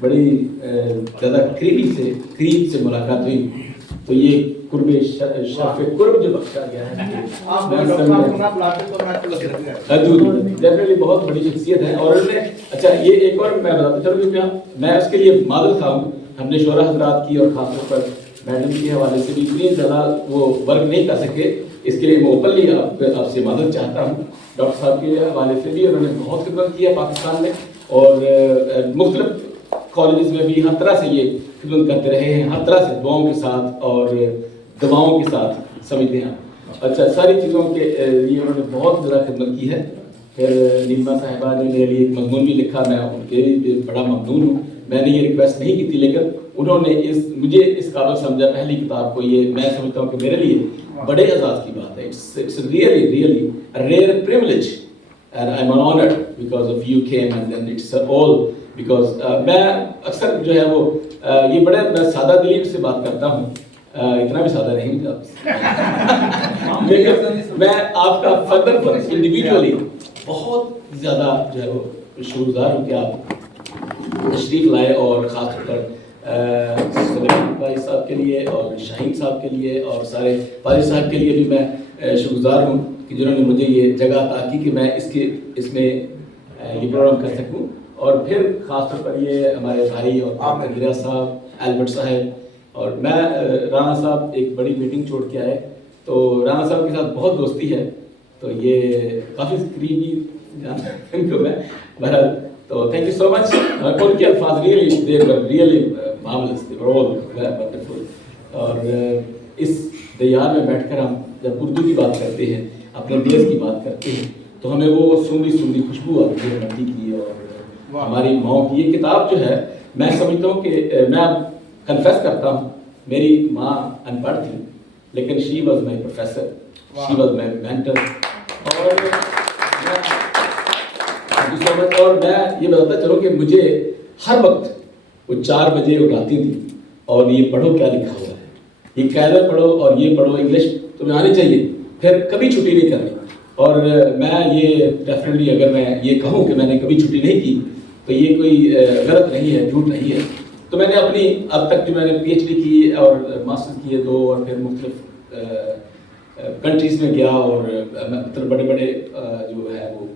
بڑی زیادہ قریب سے ملاقات ہوئی، تو یہ قرب شرف قرب جو بخشا گیا ہے، ڈیفینیٹلی بہت بڑی شخصیت ہے۔ اور انہوں نے اچھا یہ ایک اور میں بتاتا چلوں، کیونکہ میں اس کے لیے معذرت خواہ ہوں، ہم نے شعراء حضرات کی اور خاص طور پر میڈم کے حوالے سے بھی اتنی زیادہ وہ ورک نہیں کر سکے، اس کے لیے میں اوپنلی آپ سے معذرت چاہتا ہوں۔ ڈاکٹر صاحب کے حوالے سے بھی انہوں نے بہت خدمت کی ہے پاکستان میں، اور مختلف کالجز میں بھی ہر طرح سے یہ خدمت کرتے رہے ہیں، ہر طرح سے دعاؤں کے ساتھ اور دواؤں کے ساتھ سمجھتے ہیں۔ اچھا ساری چیزوں کے لیے انہوں نے بہت زیادہ خدمت کی ہے۔ پھر نیما صاحبہ نے میرے لیے ایک مضمون بھی لکھا، میں ان کے لیے بڑا ممنون ہوں۔ میں نے یہ ریکویسٹ نہیں کی تھی، لیکن انہوں نے مجھے اس قابل سمجھا پہلی کتاب کو، یہ میں سمجھتا ہوں کہ میرے لیے بڑے اعزاز کی بات ہے۔ It's really a rare privilege and I'm honored because of you came, and then it's all because میں اکثر جو ہے وہ یہ بڑے میں سادہ دلی سے بات کرتا ہوں، اتنا بھی سادہ نہیں ہوں، لیکن میں آپ کا فردر پر انڈیویجولی بہت زیادہ جو ہے وہ شکر گزار ہوں کہ آپ تشریف لائے، اور خاص طور پر سلیمان بھائی صاحب کے لیے اور شاہین صاحب کے لیے اور سارے پاری صاحب کے لیے بھی میں شکر گزار ہوں کہ جنہوں نے مجھے یہ جگہ عطا کی کہ میں اس میں یہ پروگرام کر سکوں. اور پھر خاص طور پر یہ ہمارے بھائی اور گرا صاحب، البرٹ صاحب، اور میں رانا صاحب ایک بڑی میٹنگ چھوڑ کے آئے، تو رانا صاحب کے ساتھ بہت دوستی ہے، تو یہ کافی قریبی جانتا ہوں ان کو میں. بہرحال تو تھینک یو سو مچ. ان کے الفاظ really marvelous, they were all wonderful. اور اس دیار میں بیٹھ کر ہم جب اردو کی بات کرتے ہیں، اپنے دیش کی بات کرتے ہیں، تو ہمیں وہ سوندھی خوشبو آتی ہے مٹی کی اور ہماری ماں کی. یہ کتاب جو ہے میں سمجھتا ہوں کہ میں اب کنفیس کرتا ہوں، میری ماں ان پڑھ تھی لیکن she was my professor, she was my mentor. اور میں یہ بتاتا چلوں کہ مجھے ہر وقت وہ 4 بجے اٹھاتی تھی اور یہ پڑھو کیا لکھا ہوا ہے، یہ قاعدہ پڑھو اور یہ پڑھو، انگلش تمہیں آنی چاہیے، پھر کبھی چھٹی نہیں کرنی. اور میں یہ ڈیفینیٹلی اگر میں یہ کہوں کہ میں نے کبھی چھٹی نہیں کی تو یہ کوئی غلط نہیں ہے، جھوٹ نہیں ہے. تو میں نے اپنی اب تک جو میں نے پی ایچ ڈی کی اور ماسٹر کیے 2، اور پھر مختلف کنٹریز میں گیا، اور مطلب بڑے بڑے جو ہے وہ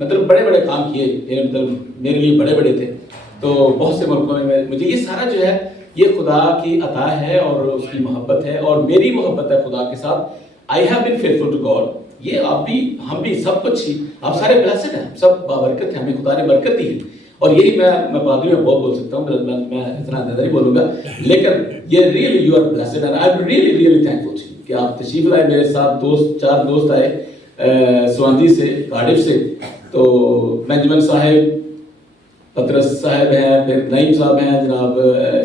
مطلب بڑے بڑے کام کیے، مطلب میرے لیے بڑے بڑے تھے. تو بہت سے ملکوں میں مجھے یہ سارا جو ہے یہ خدا کی عطا ہے اور اس کی محبت ہے، اور میری محبت ہے خدا کے ساتھ. I have been faithful to God. یہ آپ بھی، ہم بھی، سب کچھ ہی آپ سارے بلیسڈ ہیں، سب بابرکت ہیں، ہمیں خدا نے برکت دی ہے. اور یہی میں پادری میں بہت بول سکتا ہوں، میں اتنا زیادہ نہیں بولوں گا، لیکن یہ really you are blessed and I am really thankful کہ آپ تشریف لائے. میرے ساتھ 4 دوست آئے سوانزی سے، کارڈف سے. تو بنجمن صاحب، پطرس صاحب ہیں، پھر نعیم صاحب ہیں، جناب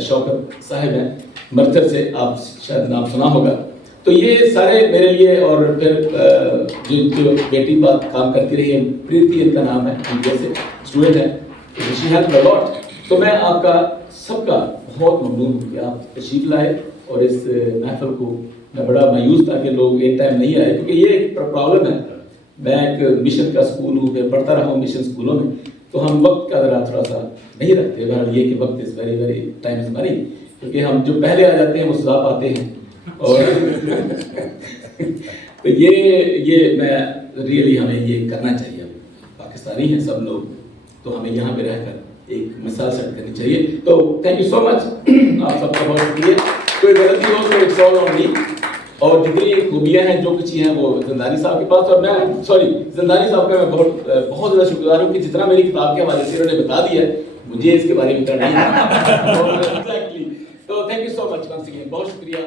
شوکت صاحب ہیں مرتر سے، آپ شاید نام سنا ہوگا. تو یہ سارے میرے لیے، اور پھر جو بیٹی بات کام کرتی رہی ہے، پریتی ان کا نام ہے، انڈیا سے اسٹوڈنٹ ہے، شی ہیلپ اے لاٹ. تو میں آپ کا سب کا بہت ممنون ہوں کہ آپ تشریف لائے، اور اس محفل کو میں بڑا مایوس تھا کہ لوگ ایک ٹائم نہیں آئے، کیونکہ یہ ایک پرابلم ہے. میں ایک مشن کا اسکول ہوں، میں پڑھتا رہا ہوں مشن اسکولوں میں، تو ہم وقت کا ذرا تھوڑا سا نہیں رکھتے. بہرحال یہ کہ وقت از ویری ٹائم از منی، کیونکہ ہم جو پہلے آ جاتے ہیں وہ سزا پاتے ہیں. اور تو یہ میں ریئلی ہمیں یہ کرنا چاہیے. پاکستانی ہیں سب لوگ، تو ہمیں یہاں پہ رہ کر ایک مثال سیٹ کرنی چاہیے. تو تھینک یو سو مچ، آپ سب کا بہت شکریہ. کوئی غلطی ہو تو اٹس آل آن می. اور جتنی خوبیاں ہیں، جو کچھ ہیں، وہ زندانی صاحب کے پاس. اور میں زندانی صاحب کا میں بہت زیادہ شکر گزار ہوں کہ جتنا میری کتاب کے حوالے سے انہوں نے بتا دیا ہے، مجھے اس کے بارے میں کرنا ہے. تو thank you so much once again, بہت شکریہ.